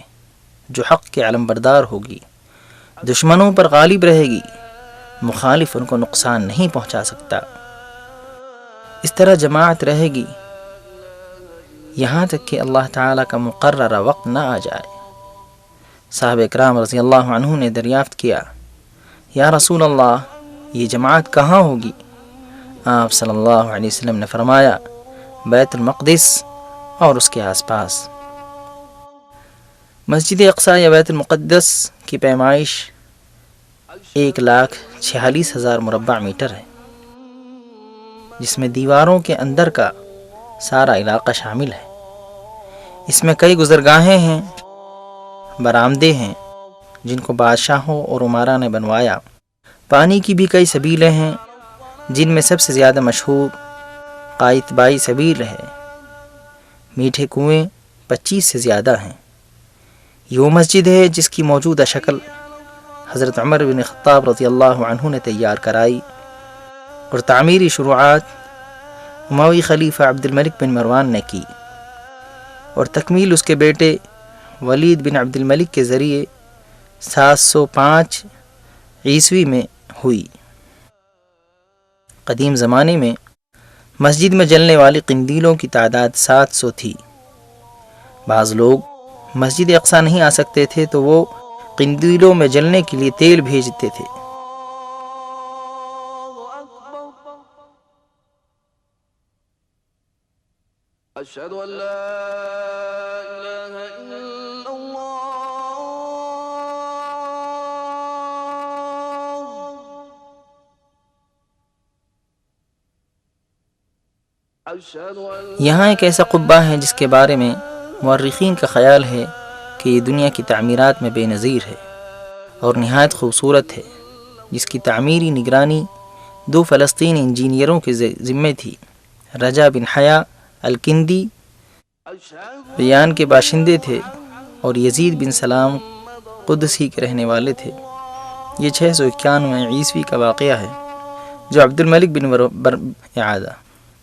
جو حق کے علم بردار ہوگی، دشمنوں پر غالب رہے گی، مخالف ان کو نقصان نہیں پہنچا سکتا۔ اس طرح جماعت رہے گی یہاں تک کہ اللہ تعالیٰ کا مقررہ وقت نہ آ جائے۔ صحابہ اکرام رضی اللہ عنہ نے دریافت کیا، یا رسول اللہ یہ جماعت کہاں ہوگی؟ آپ صلی اللہ علیہ وسلم نے فرمایا، بیت المقدس اور اس کے آس پاس۔ مسجد اقصیٰ یا بیت المقدس کی پیمائش 1,46,000 مربع میٹر ہے، جس میں دیواروں کے اندر کا سارا علاقہ شامل ہے۔ اس میں کئی گزرگاہیں ہیں، برآمدے ہیں جن کو بادشاہوں اور عمرا نے بنوایا۔ پانی کی بھی کئی سبیلیں ہیں جن میں سب سے زیادہ مشہور قائتبائی سبیل ہے، میٹھے کنویں 25 سے زیادہ ہیں۔ یہ وہ مسجد ہے جس کی موجودہ شکل حضرت عمر بن خطاب رضی اللہ عنہ نے تیار کرائی، اور تعمیری شروعات اموی خلیفہ عبد الملک بن مروان نے کی، اور تکمیل اس کے بیٹے ولید بن عبد الملک کے ذریعے 705 عیسوی میں ہوئی۔ قدیم زمانے میں مسجد میں جلنے والی قندیلوں کی تعداد 700 تھی۔ بعض لوگ مسجد اقصی نہیں آ سکتے تھے تو وہ قندیلوں میں جلنے کے لیے تیل بھیجتے تھے۔ أشهد أن لا إله إلا الله أشهد أن یہاں ایک ایسا قبہ ہے جس کے بارے میں مورخین کا خیال ہے کہ یہ دنیا کی تعمیرات میں بے نظیر ہے اور نہایت خوبصورت ہے، جس کی تعمیری نگرانی 2 فلسطینی انجینئروں کے ذمے تھی، رجا بن حیا الکندی بیان کے باشندے تھے اور یزید بن سلام قدسی کے رہنے والے تھے۔ یہ 691 عیسوی کا واقعہ ہے جو عبد الملک بن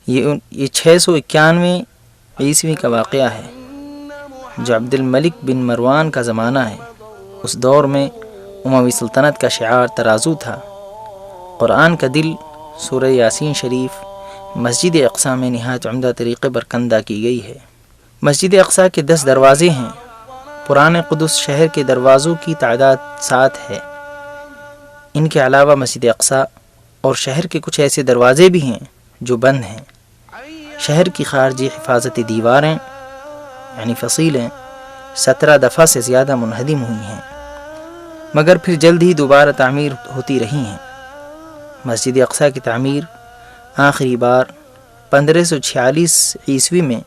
یہ 691 عیسوی کا واقعہ ہے جو عبد الملک بن مروان کا زمانہ ہے۔ اس دور میں اموی سلطنت کا شعار ترازو تھا۔ قرآن کا دل سورہ یاسین شریف مسجد اقصی میں نہایت عمدہ طریقے پر کندہ کی گئی ہے۔ مسجد اقصی کے 10 دروازے ہیں۔ پرانے قدس شہر کے دروازوں کی تعداد 7 ہے۔ ان کے علاوہ مسجد اقصی اور شہر کے کچھ ایسے دروازے بھی ہیں جو بند ہیں۔ شہر کی خارجی حفاظتی دیواریں یعنی فصیلیں 17 دفعہ سے زیادہ منہدم ہوئی ہیں، مگر پھر جلد ہی دوبارہ تعمیر ہوتی رہی ہیں۔ مسجد اقصی کی تعمیر آخری بار 1546 عیسوی میں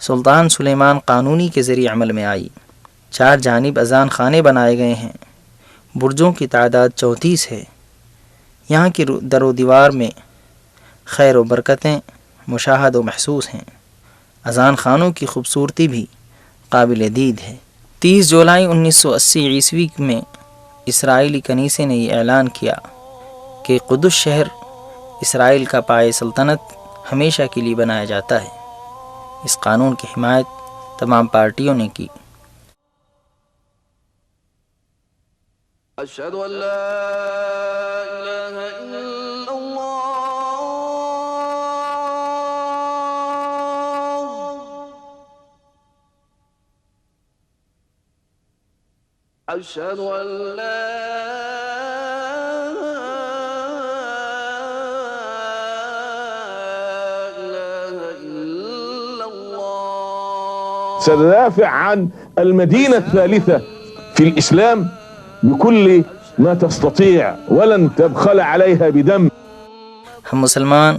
سلطان سلیمان قانونی کے ذریعے عمل میں آئی۔ 4 جانب اذان خانے بنائے گئے ہیں۔ برجوں کی تعداد 34 ہے۔ یہاں کی در و دیوار میں خیر و برکتیں مشاہد و محسوس ہیں۔ اذان خانوں کی خوبصورتی بھی قابل دید ہے۔ 30 جولائی 1980 عیسوی میں اسرائیلی کنیسے نے یہ اعلان کیا کہ قدس شہر اسرائیل کا پائے سلطنت ہمیشہ کے لیے بنایا جاتا ہے۔ اس قانون کی حمایت تمام پارٹیوں نے کی۔ أشهد أن لا إله إلا الله أشهد أن لا إله إلا الله. سندافع عن المدينة الثالثة في الإسلام بكل ما تستطيع ولن تبخل عليها بدم. ہم مسلمان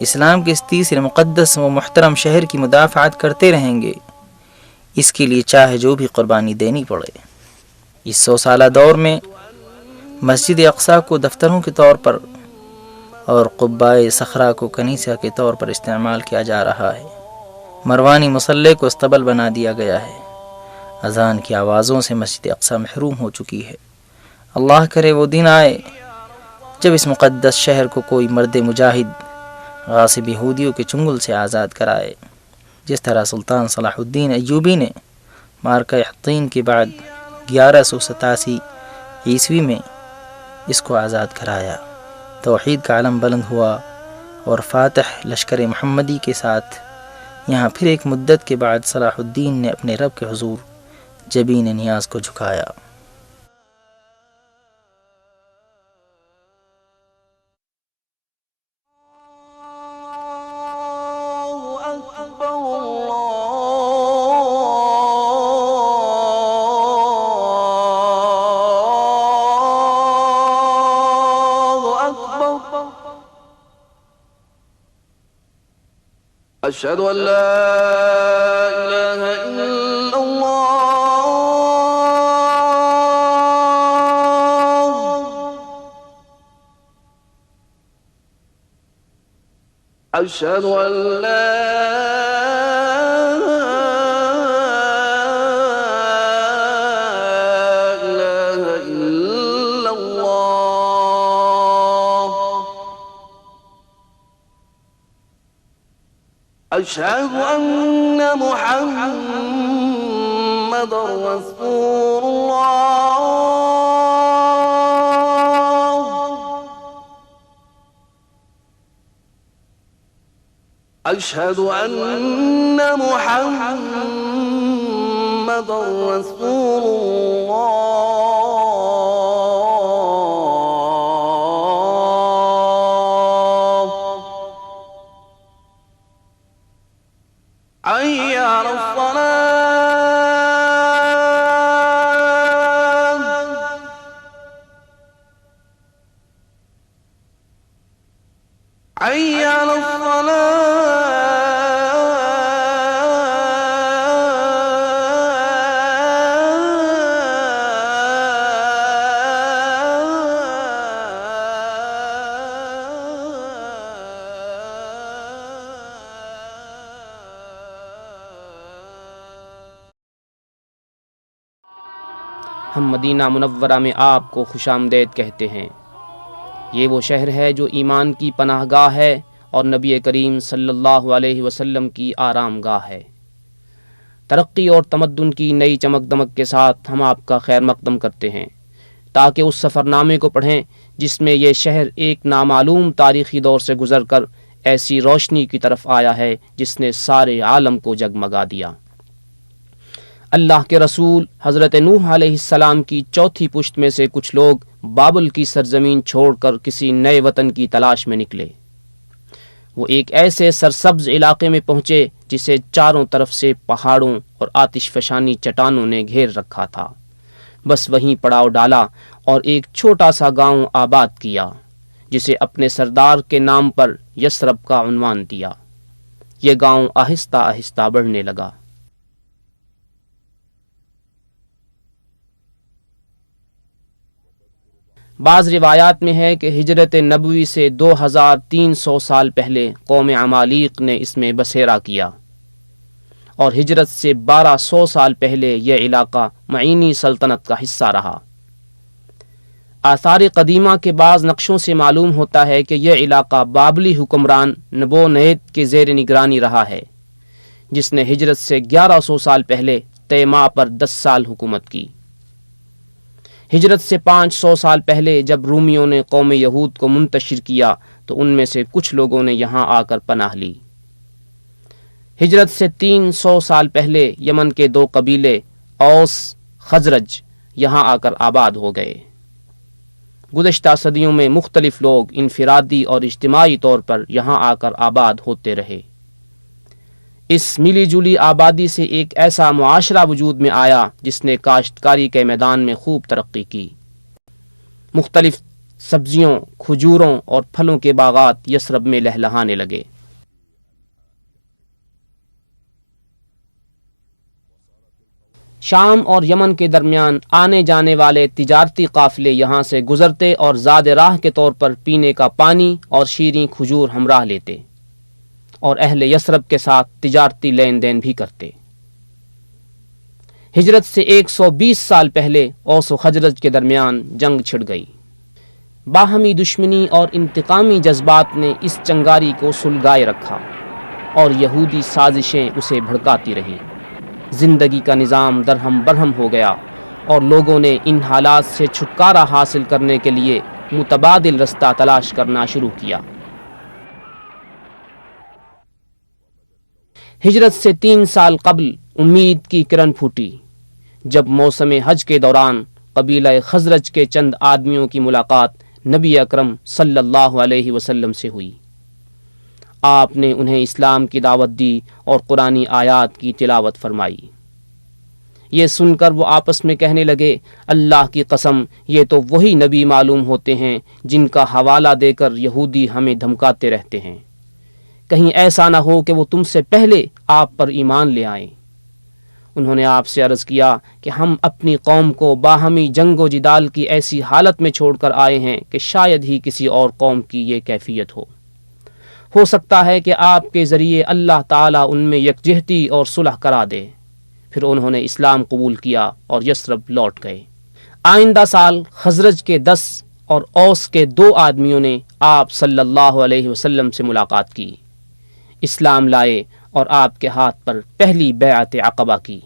اسلام کے اس تیسرے مقدس و محترم شہر کی مدافعت کرتے رہیں گے، اس کے لیے چاہے جو بھی قربانی دینی پڑے۔ اس 100 سالہ دور میں مسجد اقصی کو دفتروں کے طور پر اور قبہ صخرہ کو کنیسہ کے طور پر استعمال کیا جا رہا ہے۔ مروانی مصلی کو استبل بنا دیا گیا ہے۔ اذان کی آوازوں سے مسجد اقصی محروم ہو چکی ہے۔ اللہ کرے وہ دن آئے جب اس مقدس شہر کو کوئی مرد مجاہد غاصب یہودیوں کے چنگل سے آزاد کرائے، جس طرح سلطان صلاح الدین ایوبی نے معرکہ حطین کے بعد 1187 عیسوی میں اس کو آزاد کرایا۔ توحید کا علم بلند ہوا اور فاتح لشکر محمدی کے ساتھ یہاں پھر ایک مدت کے بعد صلاح الدین نے اپنے رب کے حضور جبین نیاز کو جھکایا۔ أشهد أن لا إله إلا الله أشهد أن لا أشهد أن محمد رسول الله أشهد أن محمد رسول الله حي على الصلاة حي على ہم مدینہ منورہ میں آپ کو خوش آمدید کہتے ہیں۔ یہ وہ شہر ہے جو ایمان کی پناہ گاہ ہے اور نبی کریم صلی اللہ علیہ وسلم کی آرام گاہ ہے۔ ترقی اور تمدن کی نئی چمک دمک کے ساتھ ہم آپ کا خیر مقدم کرتے ہیں تاکہ اس سفر نامے کو پڑھیں جس میں یہ شہر ایک نامعلوم تاریخی دور سے گزر کر ایسی روشنی کی طرف آیا ہے جس نے سارے عالم کو جگمگا دیا۔ اللہ کے رسول حضرت نوح علیہ السلام کی چوتھی پشت میں سے کچھ لوگ بابل کی سرزمین چھوڑ کر کسی نئے وطن کی تلاش میں نکلے۔ وہ ایک ایسے سرسبز علاقے میں پہنچے جسے چاروں طرف سے پہاڑوں اور آتش فشانی چٹانوں نے گھیر رکھا تھا۔ بس وہیں پڑاؤ ڈالا اور ایک چھوٹا سا گاؤں آباد کیا جسے اپنے سردار کے نام پر یثرب کا عنوان دیا۔ یہ گاؤں آہستہ آہستہ بڑھنے لگا۔ بعض روایات میں ہے کہ ہجرت نبوی سے 2300 سال پہلے قوم عمالیق نے اس میں بسیرا کیا اور ہجرت سے 1200 سال پہلے یہ علاقہ معینی سلطنت کا حصہ رہا۔ آثار قدیمہ کے بعض نقشوں سے معلوم ہوتا ہے کہ یہ علاقہ بابلی حکمران نبو نیت کے زیر نگرانی رہا ہے، جس نے ہجرت سے 1100 سال پہلے تیماء پر 10 سال حکومت کی۔ ہجرت سے 500 سال پہلے جب رومیوں نے قوم یہود کو منتشر کیا تو ان میں سے کچھ لوگوں نے یہاں آ کر پناہ لی۔ ہجرت سے 300 سال پہلے یمن کے 2 قبیلے اوس خزرج یہاں آ کر آباد ہو گئے۔ گزشتہ صدیوں میں مختلف لوگ انفرادی اور اجتماعی طور پر یہاں آ کر آباد ہوتے رہے۔ اس ملی جلی آبادی سے ایک ایسا معاشرہ وجود میں آیا جس نے کاشتکاری کے میدان میں خوب ترقی کی۔ مختلف سبزیوں، کھجوروں اور پھلوں کے باغات یثرب میں لہلہانے لگے۔ شام اور یمن کے درمیان آنے جانے والے تجارتی قافلے یہاں سے گزرتے اور زاد راہ کے طور پر پینے کا پانی اور شیریں کھجور ہمراہ لیتے اور اہل یثرب کے ساتھ تجارتی لین دین بھی کرتے۔ ہجرت سے 120 سال پہلے اوس و خزرج کے درمیان جنگ چھڑ گئی۔ باہمی دشمنی اور انتقامی جذبات نے اس چنگاری کو سلگائے رکھا اور یہودی سازشیں اسے بھڑکاتی رہیں۔ زندگی کا نظام درہم برہم ہو گیا اور لوگوں نے ان حالات سے چھٹکارا حاصل کرنے کے لیے متبادل رستہ تلاش کرنا شروع کیا۔ ہجرت سے 3 سال قبل امید کی کرن پھوٹی جب موسم حج کے دوران قبیلہ خزرج کے چند آدمیوں کی ملاقات نبی اکرم صلی اللہ علیہ وسلم سے ہوئی۔ آپ نے انہیں اسلام کی دعوت دی اور قرآنی آیات کی تلاوت فرمائی۔ یہ سن کر وہ آپس میں کہنے لگے، اللہ کی قسم، یہ تو وہی نبی معلوم ہوتے ہیں جن کا حوالہ دے کر یہودی ہمیں دھمکاتے رہتے ہیں۔ کہیں ایسا نہ ہو کہ وہ تم سے پہلے آپ پر ایمان لے آئیں۔ انہوں نے آپ سے عرض کیا کہ ہم اپنی قوم کو باہمی جنگ و جدال کی ایسی حالت میں چھوڑ کر آئے ہیں کہ شاید ہی کسی اور قوم کی یہ کیفیت ہو سکتا ہے کہ آپ کے ذریعے اللہ تعالیٰ ان میں یکجہتی اور صلح کرا دے۔ پھر انہوں نے اسلام قبول کیا اور یثرب لوٹ گئے۔ آئندہ سال خزرج کے 10 اور اوس کے 2 آدمیوں نے آپ صلی اللہ علیہ وسلم سے ملاقات کی، اسلام لائے اور آپ کے ہاتھ پر پہلی بیعت عقبہ کی۔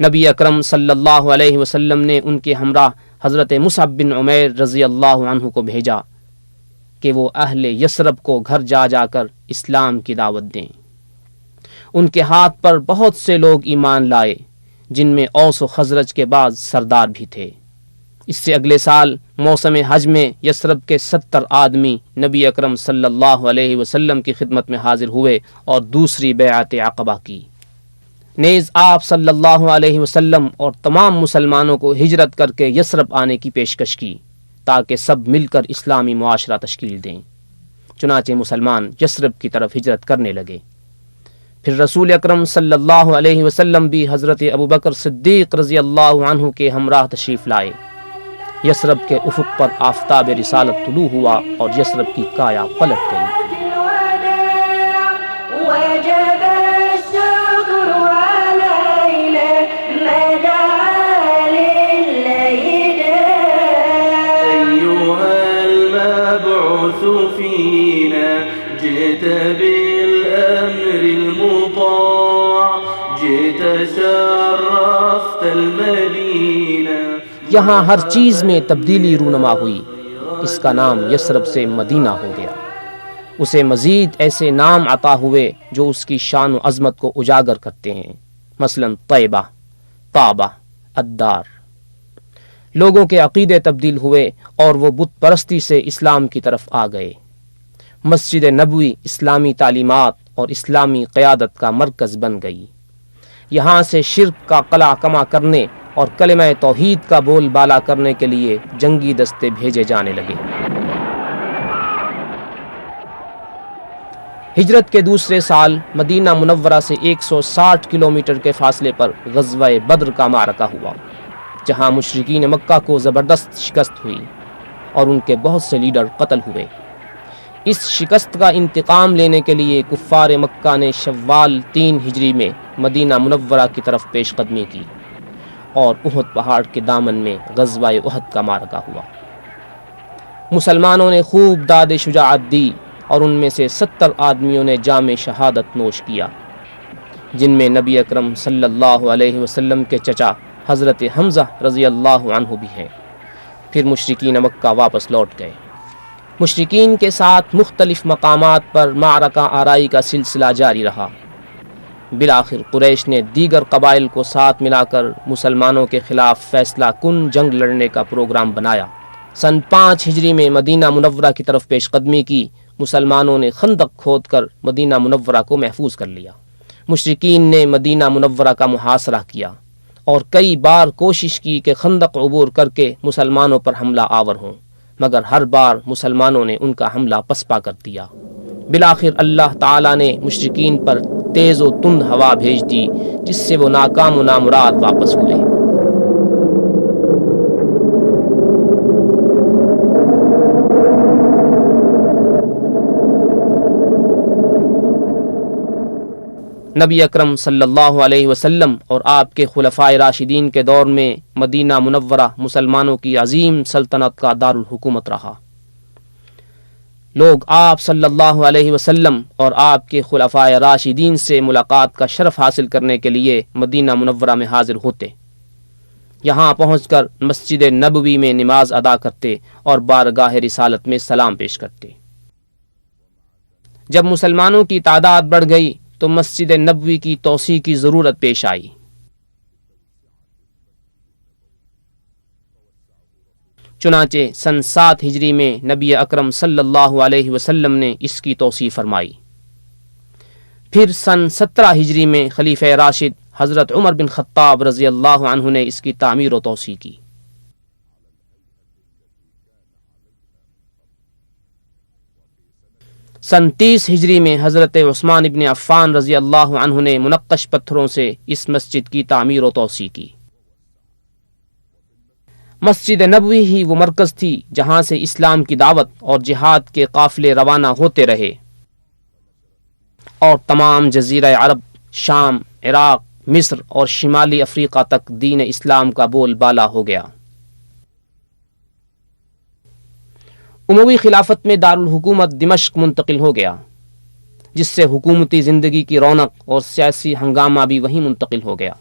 نبی اکرم صلی اللہ علیہ وسلم نے ان کے ہمراہ حضرت مصعب بن عمیر رضی اللہ عنہ کو بھیجا کہ وہ اہل یثرب کو گھر جا جا کر اسلام کی دعوت دیں۔ ان کے ہاتھ پر بہت سے لوگ ایمان لائے، جن میں اوس و خزرج کے بعض سردار بھی تھے۔ اس سے اگلے سال موسم حج میں یثرب کے 70 آدمی نبی اکرم صلی اللہ علیہ وسلم کی خدمت میں حاضر ہوئے اور دوسری بیعت عقبہ کی۔ نیز آپ صلی اللہ علیہ وسلم اور تمام مسلمانوں کو ہجرت کر کے یثرب آنے کی پیشکش کی تاکہ سب مل کر اسلامی معاشرہ تشکیل دیں۔ چنانچہ مسلمان یثرب کی طرف ہجرت کرنے لگے۔ پھر رسول اکرم صلی اللہ علیہ وسلم بھی حضرت ابوبکر صدیق رضی اللہ عنہ کے ہمراہ تشریف لائے۔ یثرب کے افق پر آفتاب رسالت طلوع ہوا اور یثرب کی کایا پلٹ گئی۔ جئت بالأمر المطاع جئت شرفت المدينة۔ یہاں ہر چیز میں تبدیلی رونما ہوئی۔ اس کا نام یثرب سے مدینہ ہو گیا۔ اسے مزید ایسے نام عطا ہوئے جو اس کی شان و عظمت کو اجاگر کرتے ہیں، مثلا طیبہ، طابہ، الدار۔ لوگوں کے عقیدے تبدیل ہوئے اور وہ بت پرستی سے اسلام کی طرف آ گئے۔ مسجد نبوی اسلامی تعلیمات اور اسلامی قیادت کا مرکز بن گئی۔ یہاں سے شرک کا قلع کما کرنے اور کلمہ توحید کا بول بالا کرنے کے لیے جنگی دستے بھیجے جانے لگے۔ ہجرت کے دوسرے سال مدینہ منورہ سے 160 کلومیٹر کے فاصلے پر غزوہ بدر کا معرکہ ہوا، جہاں مشرکین مکہ کو زبردست شکست ہوئی اور ان کے بہت سے لیڈر قتل ہوئے۔ اس شکست کا انتقام لینے کے لیے کفار مکہ نے شوال 3 ہجری میں مدینہ منورہ کی طرف پیش قدمی کی اور احد پہاڑ کے دامن میں غزوہ احد کا معرکہ ہوا۔ مسلمانوں نے خوب داد شجاعت دی اور ان میں سے 70 آدمیوں نے جام شہادت نوش کیا، جن میں نبی اکرم صلی اللہ علیہ وسلم کے چچا حضرت حمزہ رضی اللہ عنہ بھی ہیں۔ پھر مشرکین مکہ واپس لوٹ گئے۔ مشرکین کے ساتھ مختلف مقامات پر معرکہ آرائی کا سلسلہ جاری رہا۔ بالآخر قریش نے دیگر قبائل کو ساتھ ملا کر مسلمانوں کے خلاف فیصلہ کن جنگ لڑنے کا پروگرام بنایا۔ سن 5 ہجری میں مدینہ منورہ کی طرف پیش قدمی کی۔ مسلمانوں نے خندق کھود کر مدینہ منورہ کو محفوظ کر لیا۔ مشرکین نے مدینہ منورہ کا محاصرہ کیا اور کئی بار کوشش کی کہ خندق عبور کر کے مسلمانوں پر حملہ آور ہوں، مگر ہر بار مسلمانوں نے ان کا حملہ پسپا کر دیا۔ بالآخر اللہ تعالیٰ نے مشرکین پر تیز و تند ہوا بھیج دی، جس سے وہ ناکام و نامراد واپس ہوئے۔ نبی اکرم صلی اللہ علیہ وسلم اور آپ کے خلفائے راشدین کے دور میں مدینہ منورہ مسلمانوں کی عظیم سلطنت کا دارالحکومت رہا۔ لوگ آپ صلی اللہ علیہ وسلم اور آپ کے خلفائے راشدین سے ملاقات کا شرف حاصل کرنے کے لیے مدینہ منورہ میں حاضر ہوتے۔ یہاں پہنچ کر مسجد نبوی میں نماز ادا کرتے اور بارگاہ رسالت میں سلام پیش کرتے۔ جب مسلمانوں کی تعداد بڑھ گئی تو مسجد نبوی کی توسیع کی ضرورت پیش آئی۔ چنانچہ سن 7 ہجری میں نبی اکرم صلی اللہ علیہ وسلم نے اس کی توسیع فرمائی۔ پھر سن 17 ہجری میں خلیفہ راشد حضرت عمر بن خطاب رضی اللہ عنہ نے اس کی تعمیر و توسیع کی۔ سن 30 ہجری میں حضرت عثمان ابن عفان رضی اللہ عنہ نے منقش پتھروں سے اس مسجد کی تعمیر و توسیع کی۔ مسجد نبوی ہی وہ مرکز تھی جہاں سے اسلام کی دعوت اور جہاد کے قافلے روانہ ہوتے رہے اور تمام جزیرہ عرب، شام، عراق، مصر اور شمالی افریقہ تک دین اسلام کا بول بالا ہو گیا۔ اموی خلافت میں دارالحکومت دمشق منتقل ہو گیا۔ جس سے حکومتی زندگی کی رونق اور سیاسی ہنگامہ بھی وہیں منتقل ہو گیا۔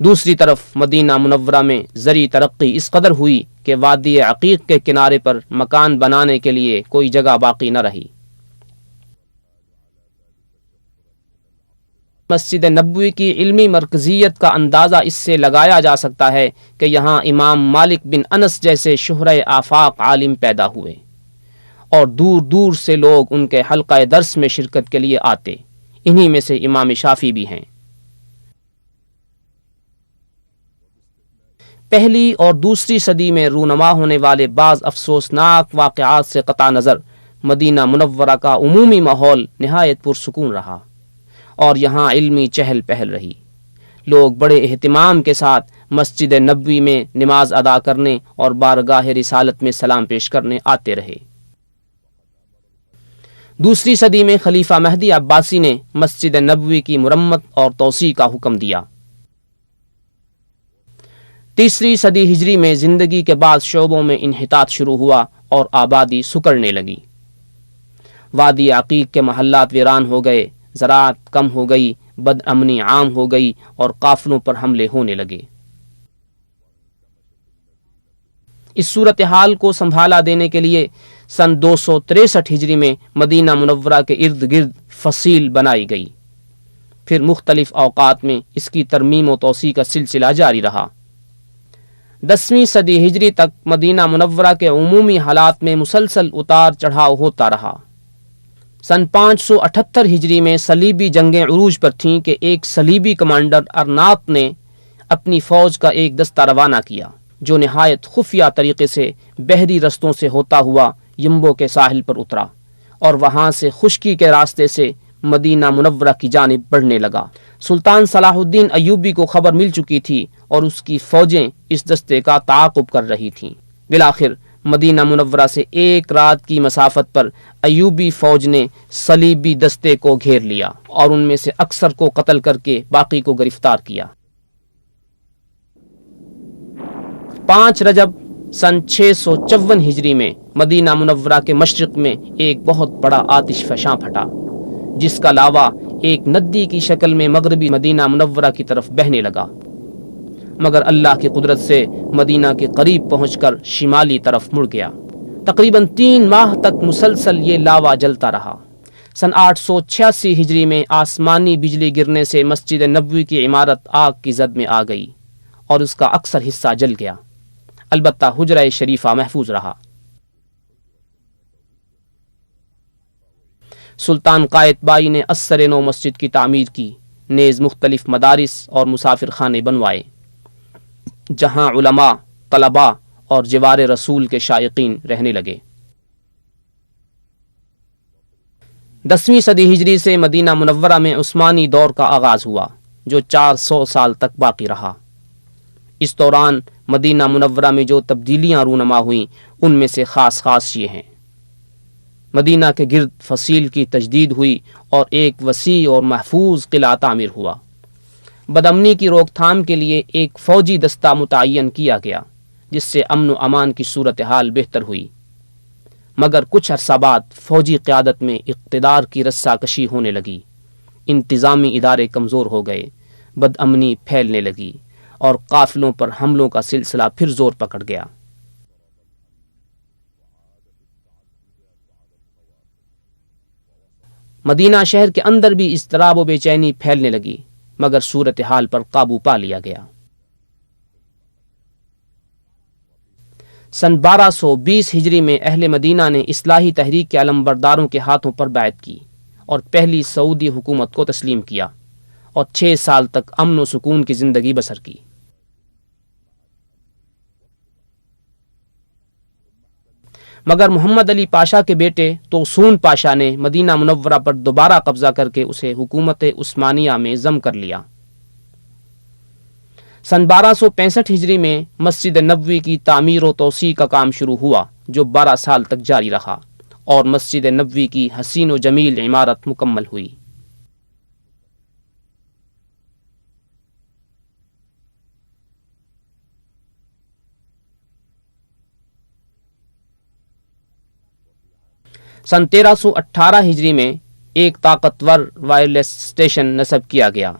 دوسری طرف مدینہ منورہ میں زرعی ترقی اس قدر ہوئی کہ وادی عقیق کے کنارے پر مکان بنانے کے لیے کوئی جگہ باقی نہ رہی۔ مسجد نبوی کی علمی مرکزیت کا اندازہ اس سے لگایا جا سکتا ہے کہ یہاں امام مالک بن انس جیسے شہرہ آفاق عالم پیدا ہوئے اور دور دور سے لوگ ان کے حلقہ درس میں شرکت کے لیے آتے۔ انہی میں سے امام شافعی بھی ہیں۔ پہلی اور دوسری صدی میں رونما ہونے والے بعض افسوسناک واقعات سے قطع نظر مدینہ منورہ کا عمومی ماحول نہایت پرسکون رہا اور یہاں علمی چہل پہل رہی۔ لوگ بڑے اہتمام کے ساتھ مسجد نبوی میں نماز ادا کرنے اور بارگاہ رسالت میں سلام پیش کرنے آتے رہے۔ دوسری صدی میں خلیفہ مہدی عباسی نے مسجد نبوی کی مرمت اور توسیع کا حکم دیا۔ تیسری صدی ہجری میں زندگی کے بعض شعبوں میں انحطاط شروع ہوا اور آبادی سکڑنے لگی۔ وادی عقیق کے محلات ویران ہو گئے، زراعت کم ہو گئی، بد امنی عام ہو گئی اور قافلوں پر حملے ہونے لگے۔ اس صورتحال کو سنبھالا دینے کے لیے سن 263 ہجری میں مدینہ منورہ کے ارد گرد فصیل بنائی گئی۔ پھر مختلف اوقات میں اس کی ترمیم و توسیع کا سلسلہ جاری رہا۔ 10ویں صدی ہجری تک مدینہ منورہ کے عمومی حالات میں مسلسل اتار چڑھاؤ ہوتا رہا۔ سن 578 ہجری میں صلیبی جنگیں عروج پر تھیں کہ ایک صلیبی کمانڈر ارناط نے اپنی فوج کا ایک دستہ روانہ کیا جو نہایت خفیہ طریقے سے بحری رستوں سے ہوتا ہوا یمبو کے ساحل پر اترا اور وہاں سے خشکی کے راستے سے مدینہ منورہ کی جانب بڑھنے لگا۔ سلطان صلاح الدین ایوبی کو خبر مل چکی تھی اور اس کی فوجیں اس دستے کا تعاقب کر رہی تھیں۔ بالآخر مدینہ منورہ سے ایک رات کی مسافت پر ایوبی فوج نے صلیبی دستے کو گھیر لیا اور ان میں سے اکثر کو قتل کر کے باقی کو گرفتار کیا۔ 5 رجب سن 654 ہجری میں مدینہ منورہ کے مشرق میں ایک بہت بڑا آتش فشاں پھٹا جس کا لاوا ایک ندی کی شکل میں مغربی مدینہ منورہ کی طرف بہنے لگا، مگر اللہ کی قدرت سے مدینہ کے قریب پہنچ کر شمالی طرف مڑ گیا۔ تقریباً 3 ماہ تک مسلسل یہ لاوا جلتا رہا۔ سن 886 ہجری میں آسمانی بجلی گرنے سے مسجد نبوی کی عمارت آگ کی زد میں آ گئی اور اس کا اکثر حصہ جل گیا، البتہ حجرہ شریفہ محفوظ رہا۔ سلطان قائتبائی نے عصر نو مسجد کی تعمیر کی، نیز مختلف مدارس اور مسافر خانے بنوائے جہاں علماء، طلباء اور جوار رسول کے شائقین رہنے لگے۔ 10ویں صدی ہجری سے مدینہ منورہ میں عثمانی دور کا آغاز ہوا جو 400 سال تک باقی رہا۔ اس دوران مدینہ منورہ میں جو تبدیلیاں رونما ہوئیں ان میں سے خاص یہ ہیں۔ مدینہ کے گرد فصیل کی تجدید ہوئی اور ایک وسیع اور محفوظ قلعہ تعمیر ہوا۔ بدامنی کی روک تھام کے لیے ایک فوجی دستہ متعین کیا گیا جس سے امن و امان کی صورتحال بہتر ہوئی، مگر کچھ عرصہ بعد فوجی قیادت میں اقتدار کی رسا کشی ہونے لگی، انتظامی ادارے کمزور ہو گئے، بد امنی پھیلنے لگی اور قافلوں پر حملوں کا سلسلہ پھر زور پکڑ گیا۔ مدینہ شہر کے اندر بھی اضطراب و بے چینی پھیلنے لگی، مگر صورتحال پر قابو پا لیا گیا۔ سن 1220 ہجری میں اہل مدینہ نے اصلاحی تحریک کے علمبرداروں کے ہاتھوں پر بیعت کی اور پہلی سعودی حکومت کو تسلیم کیا اور 6 سال تک امن و سکون کی زندگی بسر کی۔ مگر محمد علی پاشا کے بیٹے توسون پاشا نے مدینہ منورہ پر دوبارہ قبضہ کر کے اسے حکومت عثمانیہ میں ضم کر لیا۔ سن 1265 ہجری میں مسجد نبوی کی تعمیر و توسیع کا کام شروع ہوا جو 12 سال تک جاری رہا اور مسجد نبوی کی حسین و جمیل عمارت مکمل ہوئی۔ سن 1318 ہجری میں ایک طاقتور وائرلیس اسٹیشن نصب کیا گیا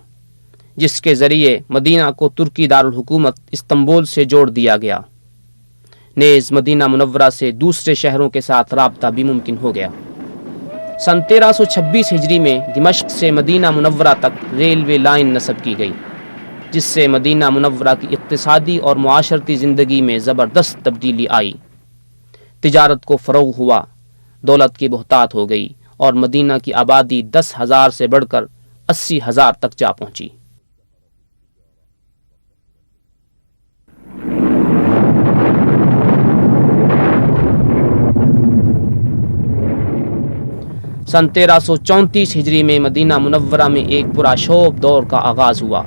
جس کے ذریعے مدینہ کو ترکی دارالحکومت استنبول سے جوڑ دیا گیا۔ نیز مدینہ منورہ سے دوسرے شہروں کے ساتھ رابطہ بھی ممکن ہو گیا۔ سن 1326 ہجری میں دمشق سے مدینہ منورہ تک ریلوے لائن نصب کی گئی جس سے مدینہ منورہ کی اقتصادی اور معاشرتی زندگی میں زبردست تبدیلی آئی۔ تجارت کو فروغ ہوا، دولت کی بہتات ہو گئی اور مدینہ کی آبادی 10,000 سے بڑھ کر 80,000 تک جا پہنچی۔ سن 1334 ہجری میں مدینہ منورہ میں ایک پرآشوب دور کا آغاز ہوا۔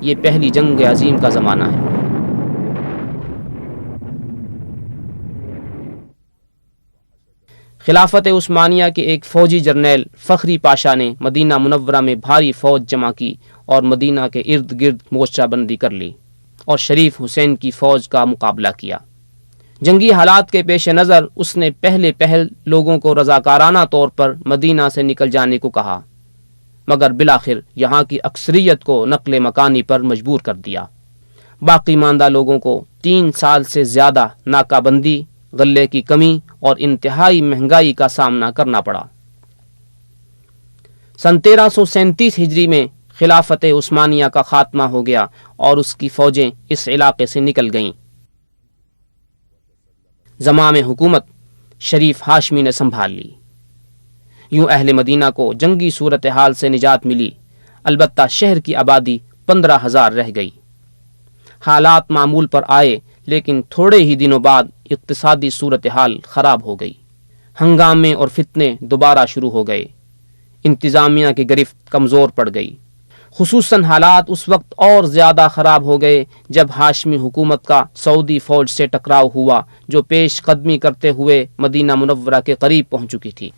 یہ پہلی جنگ عظیم کا زمانہ ہے۔ خلافت عثمانیہ کے ایک فوجی جرنیل فخری پاشا نے مدینہ منورہ میں بھاری فوج جمع کی اور مدینہ کے ارد گرد مورچہ بندی کر لی اور شریف حسین کی فوج کا مقابلہ کیا۔ جنگی حالات کے پیش نظر اس نے پہل لوگوں کو رضاکارانہ طور پر مدینہ سے نکل جانے کو کہا، مگر بالآخر یہاں کی اکثریت کو نقل مکانی پر مجبور کر دیا۔ باقی ماندہ لوگوں کو 3 سال سے زیادہ ناکہ بندی، غلے کی کمی اور انتہائی مہنگائی کا سامنا کرنا پڑا۔ سن 1337 ہجری میں خلافت عثمانیہ کا خاتمہ ہو گیا اور اس کی فوجیں اس علاقے سے نکل گئیں۔ زمام حکومت شریف ہاشمی نے سنبھال لی۔ یوں اہل مدینہ کو جنگی صورتحال سے نجات ملی، البتہ شہر کی آبادی 15,000 رہ گئی۔ حالات معمول پر آئے لیکن تھوڑے ہی دنوں بعد اقتصادی صورتحال خراب ہو گئی۔ ہنگامے اور فتنے دوبارہ شروع ہو گئے۔ انتظامیہ کی گرفت کمزور پڑ گئی۔ خصوصاً حالات اس وقت اور زیادہ خراب ہو گئے جب ہاشمی حکومت کا سعودی فوج سے ٹکراؤ ہوا جو پیش قدمی کرتے ہوئے مدینہ منورہ کے قریب پہنچ چکی تھی۔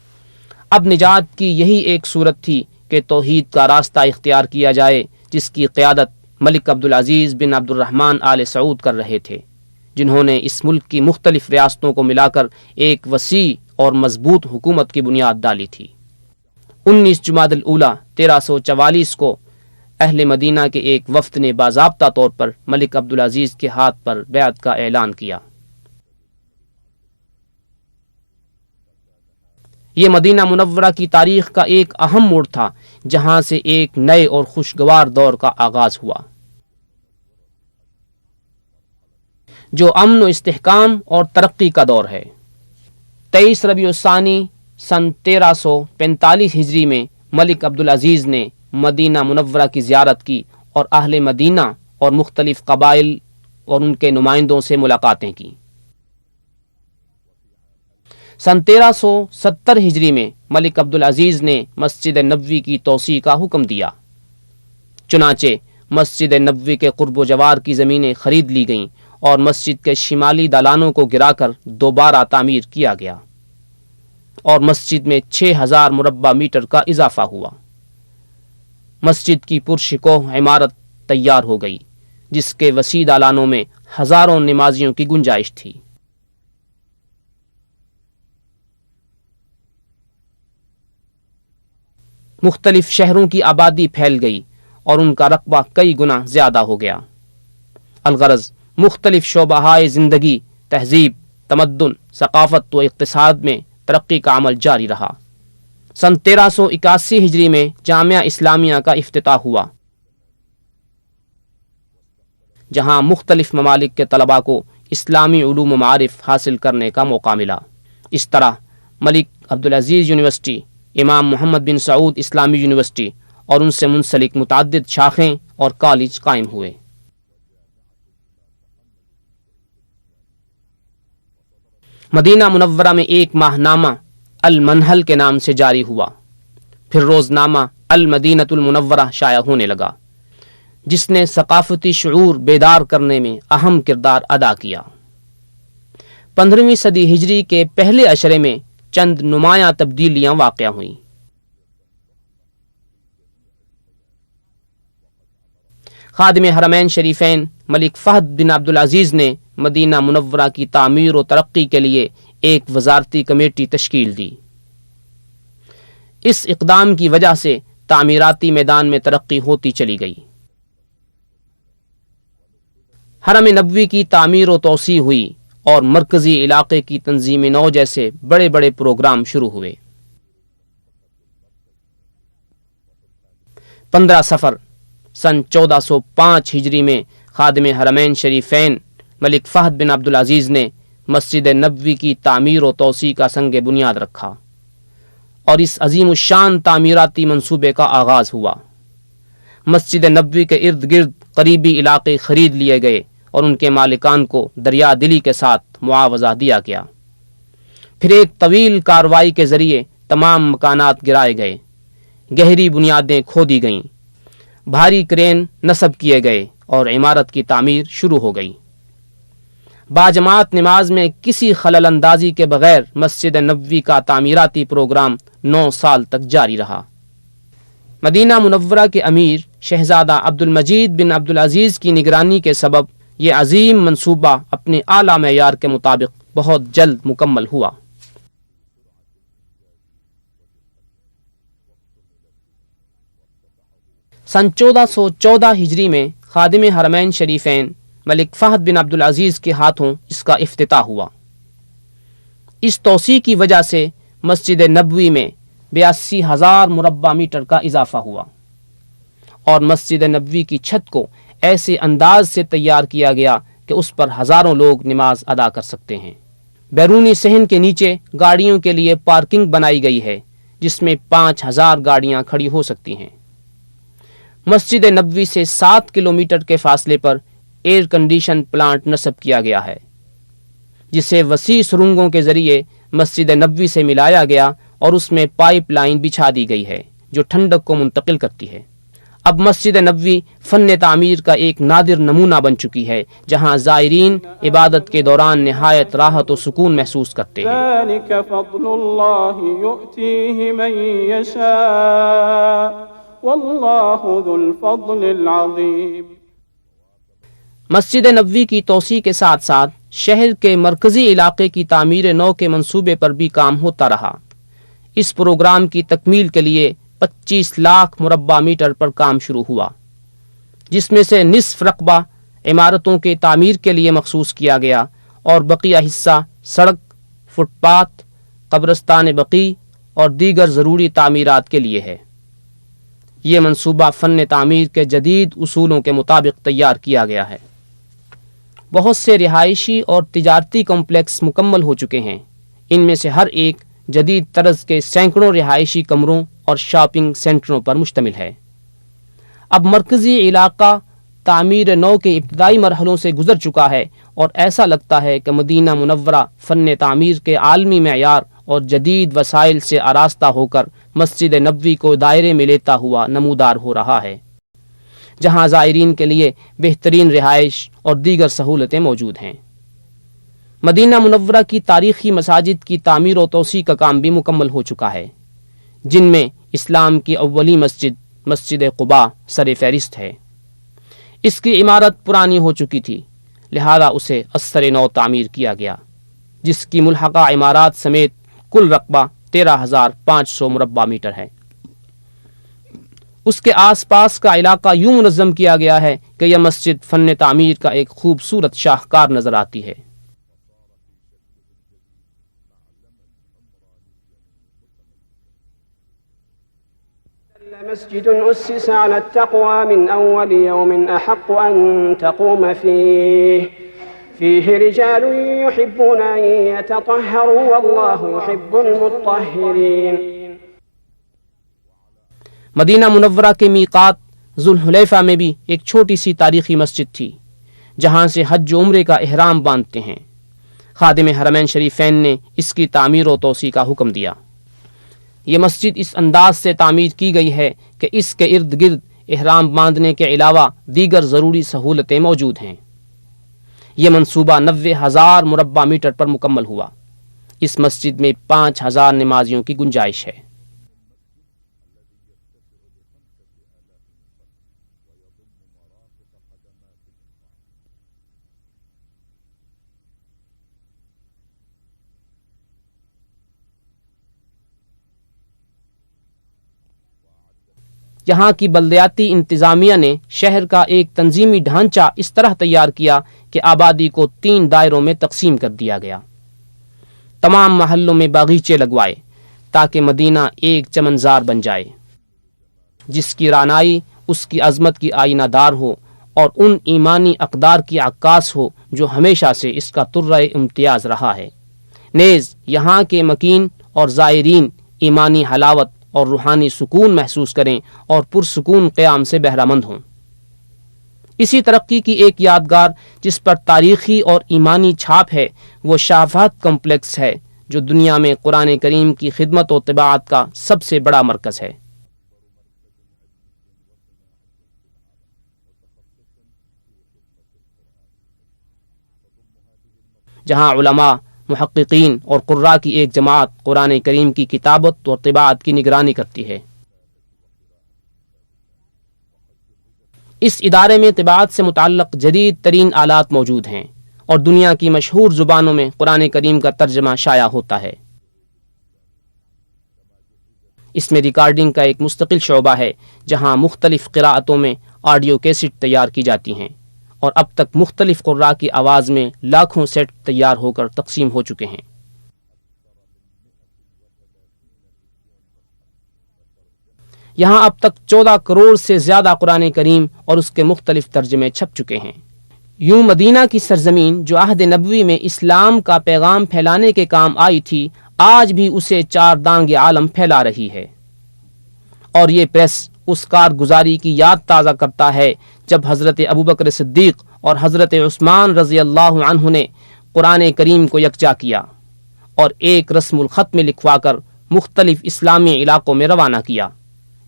اب نجات کی یہی ایک صورت تھی کہ توحید کا راستہ اختیار کیا جائے جس کی قیادت ملک عبدالعزیز بن عبد الرحمن آل سعود کر رہے تھے، جنہوں نے اس ملک کی مختلف ریاستوں کو ملا کر ایک وسیع اور مضبوط حکومت کی بنیاد ڈالی تھی۔ 19 جمادی الاولیٰ 1344 کو اہل مدینہ کے ایک وفد نے باضابطہ طور پر ملک عبدالعزیز کے ہاتھ پر بیعت کا اعلان کیا۔ یہ مدینہ منورہ کی تاریخ کا ایک اہم موڑ تھا جہاں سے ایک نئے اور خوشگوار دور کا آغاز ہوا جو امن و استحکام اور ترقی کا دور ہے۔ 23 ربیع الثانی سن 1345 ہجری میں ملک عبدالعزیز نے مدینہ منورہ کی زیارت کی اور اہل مدینہ اور مختلف قبائل اور ان کے نمائندوں سے ملاقاتیں کی۔ سن 1370 ہجری میں ملک عبدالعزیز نے مسجد نبوی کی توسیع کا حکم دیا، چنانچہ مسجد نبوی کے قرب و جوار کی زمینیں خرید لی گئیں اور مسجد کے شمالی دالانوں کو گرا کر دوبارہ تعمیر کیا گیا اور مسجد میں 6,000 مربع میٹر کا اضافہ ہوا۔ مسجد کی پرشکوہ عمارت تیار ہو گئی جس کے وسیع دالانوں میں ہزاروں نمازیوں کی گنجائش تھی۔ مختلف شہروں کی آبادی پھیل گئی اور ان کا رقبہ کئی گنا زیادہ ہو گیا۔ الغرض مختلف شعبہائے زندگی، تہذیب، تمدن، ثقافت و اقتصاد میں ترقی کا عمل جاری رہا۔ سن 1381 ہجری میں جامعہ اسلامیہ کا افتتاح ہوا جہاں مختلف ممالک کے طلباء کو اسلامی علوم و معارف حاصل کرنے کا موقع ملا۔ اس طرح ملک عبدالعزیز یونیورسٹی، امام محمد بن سعود اسلامی یونیورسٹی اور ان سے منسلک متعدد شاخیں اور کالج قائم ہوئے۔ مدینہ منورہ میں ایک ماہنامہ المنہل کے نام سے جاری ہوا، پھر روزنامہ المدینۃ المنورہ شائع ہونے لگا جس نے ثقافتی شعور بیدار کرنے میں اہم کردار ادا کیا۔ 15ویں صدی ہجری کے پہلے عشرے میں چند نمایاں تبدیلیاں واقع ہوئیں۔ خادم حرمین شریفین ملک فہد بن عبدالعزیز نے مدینہ منورہ کی تعمیر و ترقی کے لیے ایک وزارتی کمیٹی تشکیل دی اس اقدام کی وجہ سے تعمیراتی میدان میں ترقی ہوتی چلی گئی۔ حرم نبوی کی تعمیر و توسیع ہوئی اور مرکزی علاقے کی تنظیم نو جیسے بڑے بڑے پروگرام شروع ہوئے۔ 15 صفر سن 1405 ہجری میں خادم حرمین شریفین ملک فہد بن عبدالعزیز نے مسجد نبوی کی تعمیر و توسیع کا سنگ بنیاد رکھا اور اس عظیم الشان تعمیراتی منصوبے کا آغاز ہوا۔ مسجد نبوی کے ارد گرد قریبی علاقے خرید لیے گئے اور ان کے مالکان کو دریا دلی کے ساتھ معاوضہ دیا گیا۔ پھر ایک طویل کارروائی کے ذریعے تمام مکانات گرائے گئے، گہری بنیادیں کھودی گئیں، بھاری کرین نصب کیے گئے اور عمارت کی تعمیر شروع ہو گئی۔ باجماعت نماز میں کسی خلل اندازی کے بغیر مسجد نبوی کا تعمیراتی پروگرام 9 سال تک جاری رہا۔ مدینہ منورہ کے امیر شہزادہ عبد المجید بن عبدالعزیز کی نگرانی کے سبب یہ عظیم منصوبہ اپنے اعلیٰ معیار کے مطابق بہت جلد مکمل ہوا۔ سن 1414 ہجری میں خادم حرمین شریفین ملک فہد بن عبدالعزیز کے ہاتھوں اس کا افتتاح ہوا۔ اس توسیع کی وجہ سے مسجد نبوی میں 82,000 مربع میٹر کا اضافہ ہوا اور مسجد نبوی کی چھت کو ایسے انداز سے تیار کیا گیا کہ اس پر ہزاروں لوگ نماز ادا کر سکتے ہیں۔ بیرونی صحن کے نیچے گاڑیوں کے لیے پارکنگ بنائی گئی ہے جس میں 5,000 گاڑیاں کھڑی ہو سکتی ہیں۔ مسجد نبوی سے 7 کلومیٹر کے فاصلے پر ایئر کنڈیشن پلانٹ نصب کیا گیا ہے جسے وسیع سرنگوں کے ذریعے مسجد نبوی سے ملایا گیا اور اس میں پائپ لائن بچھا دی گئی ہے جو ٹھنڈک کو منتقل کرتی ہے۔ اب مسجد نبوی فن تعمیر کا ایک نادر نمونہ بن چکی ہے جہاں زائرین عبادت کے دوران نہایت راحت و سکون محسوس کرتے ہیں۔ ذلك فضل الله يؤتيه من يشاء والله ذو الفضل العظيم۔ مسجد نبوی کی توسیع کے ساتھ ساتھ شہر کے مرکزی علاقے کی تعمیر نو کے منصوبے پر بھی کام ہوتا رہا۔ اس پروگرام کی تکمیل کے لیے 25 لاکھ مربع میٹر پر کام شروع ہوا جس میں سے نصف رقبہ عمارتوں کے تعمیر کے لیے مخصوص کیا گیا اور بقیہ حصہ سڑک، فٹ پاتھ، قبرستان بقیع اور دیگر ضروری تعمیرات کے لیے ہے۔ یہ منصوبہ فن تعمیر کے جدید اصولوں کے مطابق تیار کیا گیا ہے۔ بہت سے رہائشی اور تجارتی کمپلیکس مکمل ہو چکے ہیں، ان میں سے ہر ایک جدید طرز کے سینکڑوں رہائشی کمروں اور شاپنگ سینٹروں پر مشتمل ہے۔ اب مرکزی علاقہ تعمیر نو کے ابتدائی مرحلوں سے گزر چکا ہے اور ایسا لگتا ہے کہ مدینہ منورہ فن تعمیر کے عالمی معیار اور جدید وسائل سے آراستہ ہو کر مسجد نبوی کو دائرے میں لیتا ہوا نمودار ہو رہا ہے، جہاں زائرین کے لیے بہترین رہائش اور دیگر سہولتیں موجود ہیں۔ مدینہ منورہ کی تاریخی مساجد کی تعمیر و توسیع کا کام بھی مکمل ہو چکا ہے، جن میں اسلام کی اولی مسجد مسجد قباء سر فہرست ہے۔ اس کی عمارت پرانی ہو چکی تھی، لہذا اسے ازسر نو تعمیر کیا گیا، جس کی ملحقہ عمارات سمیت کل رقبہ 13,500 مربع میٹر ہے۔ اس کے آس پاس کا علاقہ یوں منظم کیا گیا ہے کہ یہ مسجد فن تعمیر کا ایک خوبصورت شاہکار نظر آتی ہے۔ مسجد أسس على التقوى من أول يوم أحق أن تقوم فيه رجال يحبون أن يتطهروا والله يحب المطهرين۔ مدینہ منورہ کے میقات ذوالحلیفہ میں بھی ایک چھوٹی سی تاریخی مسجد تھی جہاں سے حج و عمرے کا احرام باندھتے ہیں۔ خادم حرمین شریفین نے اس کی تعمیر و توسیع کا حکم دیا۔ یہ مسجد اس انداز سے تعمیر کی گئی ہے کہ اس کے ارد گرد احرام باندھنے کے علاوہ دیگر ضروری سہولتیں موجود ہیں۔ یہ منصوبہ 90,000 مربع میٹر پر مکمل ہوا۔ اس مسجد میں 5,000 نمازیوں کی گنجائش ہے۔ یہاں کی بلدیاتی انتظامیہ نے شہر کا ایک تنظیمی ڈھانچہ اس طرح تیار کیا کہ آبادی کو 3 دائروں میں تقسیم کر دیا گیا. تمام محلوں میں باغیچے لگوائے تاکہ مدینہ ایک چمنزار بن جائے جس کی رعنائی اس کی عظمت کی آئینہ دار ہو اور ان ایمانی اقدار کی عکاس ہو جو ہمیشہ سے اس کا ترہ امتیاز رہا ہے. نیز یہاں کے مکین اور زائرین ایمانی حلاوت اور روحانی سکون محسوس کریں اور پرسکون قیام سے بہرہ مند ہوں. اسی ترقی کی ایک یادگار جس پر تاریخی اور ایمانی چھاپ ہے وہ شافعت کمپلیکس ہے جو دنیا میں قرآن کریم کی خدمت و طباعت کا سب سے بڑا مرکز ہے. جہاں علماء، محققین اور قراء کی ایک جماعت قرآن کریم کی کتابت اور طباعت کی نگرانی کرتی ہے. اس ادارے میں طباعت سے متعلق جدید ترین آلات موجود ہیں اور دنیا کی مشہور زبانوں میں قرآن کریم کا ترجمہ شائع ہوتا ہے. اس میں ریکارڈنگ کا ایک مستقل شعبہ ہے جہاں مختلف قراءتوں میں آڈیو کیسٹ تیار کی جاتی ہیں اور اب تک مختلف قراء کی آواز میں لاکھوں سیٹ تیار ہو کر تقسیم ہو چکے ہیں. یہاں اب تک 14 کروڑ سے زیادہ قرآن کریم اور اس کے مختلف ترجمے چھپ چکے ہیں. یوں مدینہ کی سرزمین جو عہد نبوی میں اسلام کا پیغام پھیلانے کے کام آئی تھی آج بھی اسے 4 دانگ عالم پھیلا رہی ہے. اور یہ پریس اس کارگزاری کی یاد تازہ کرتا ہے جب حضرت ابوبکر صدیق اور حضرت عثمان رضی اللہ عنہ نے قرآن کریم کو یکجا کیا اور ایک رسم الخط میں لکھوا کر مختلف اسلامی علاقوں میں روانہ کیا.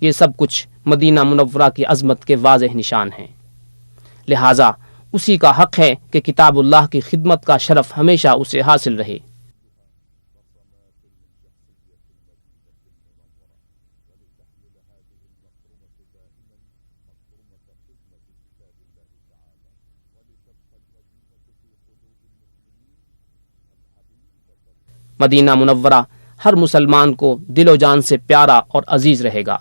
یہ سب کچھ مدینہ منورہ کی عظمت کے واضح نشان ہیں. لہٰذا اسی کا حق ہے کہ کتاب اللہ کی خدمت کا شرف ہمیشہ اسے حاصل رہے. مدینہ منورہ ہر مسلمان کو دل و جان سے پیارا اور عزیز رہے گا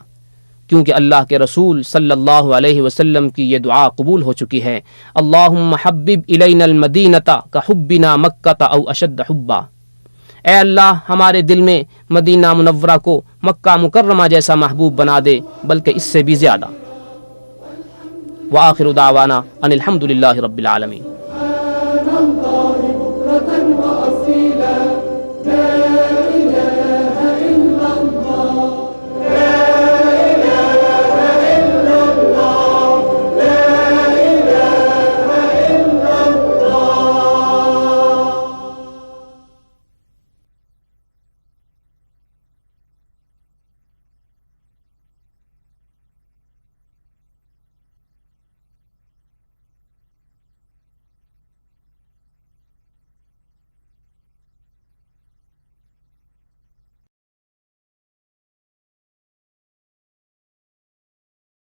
کیونکہ اللہ کے رسول صلی اللہ علیہ وسلم کی یہ دعا قبول ہو چکی ہے. اللہم حبب الینا المدینۃ کحبنا مکۃ او اشد حبا. اے اللہ ہمارے دل میں مدینہ منورہ کو مکہ مکرمہ جیسا محبوب بنا دے بلکہ اس سے بھی زیادہ. وآخر دعوانا ان الحمد للہ رب العالمین.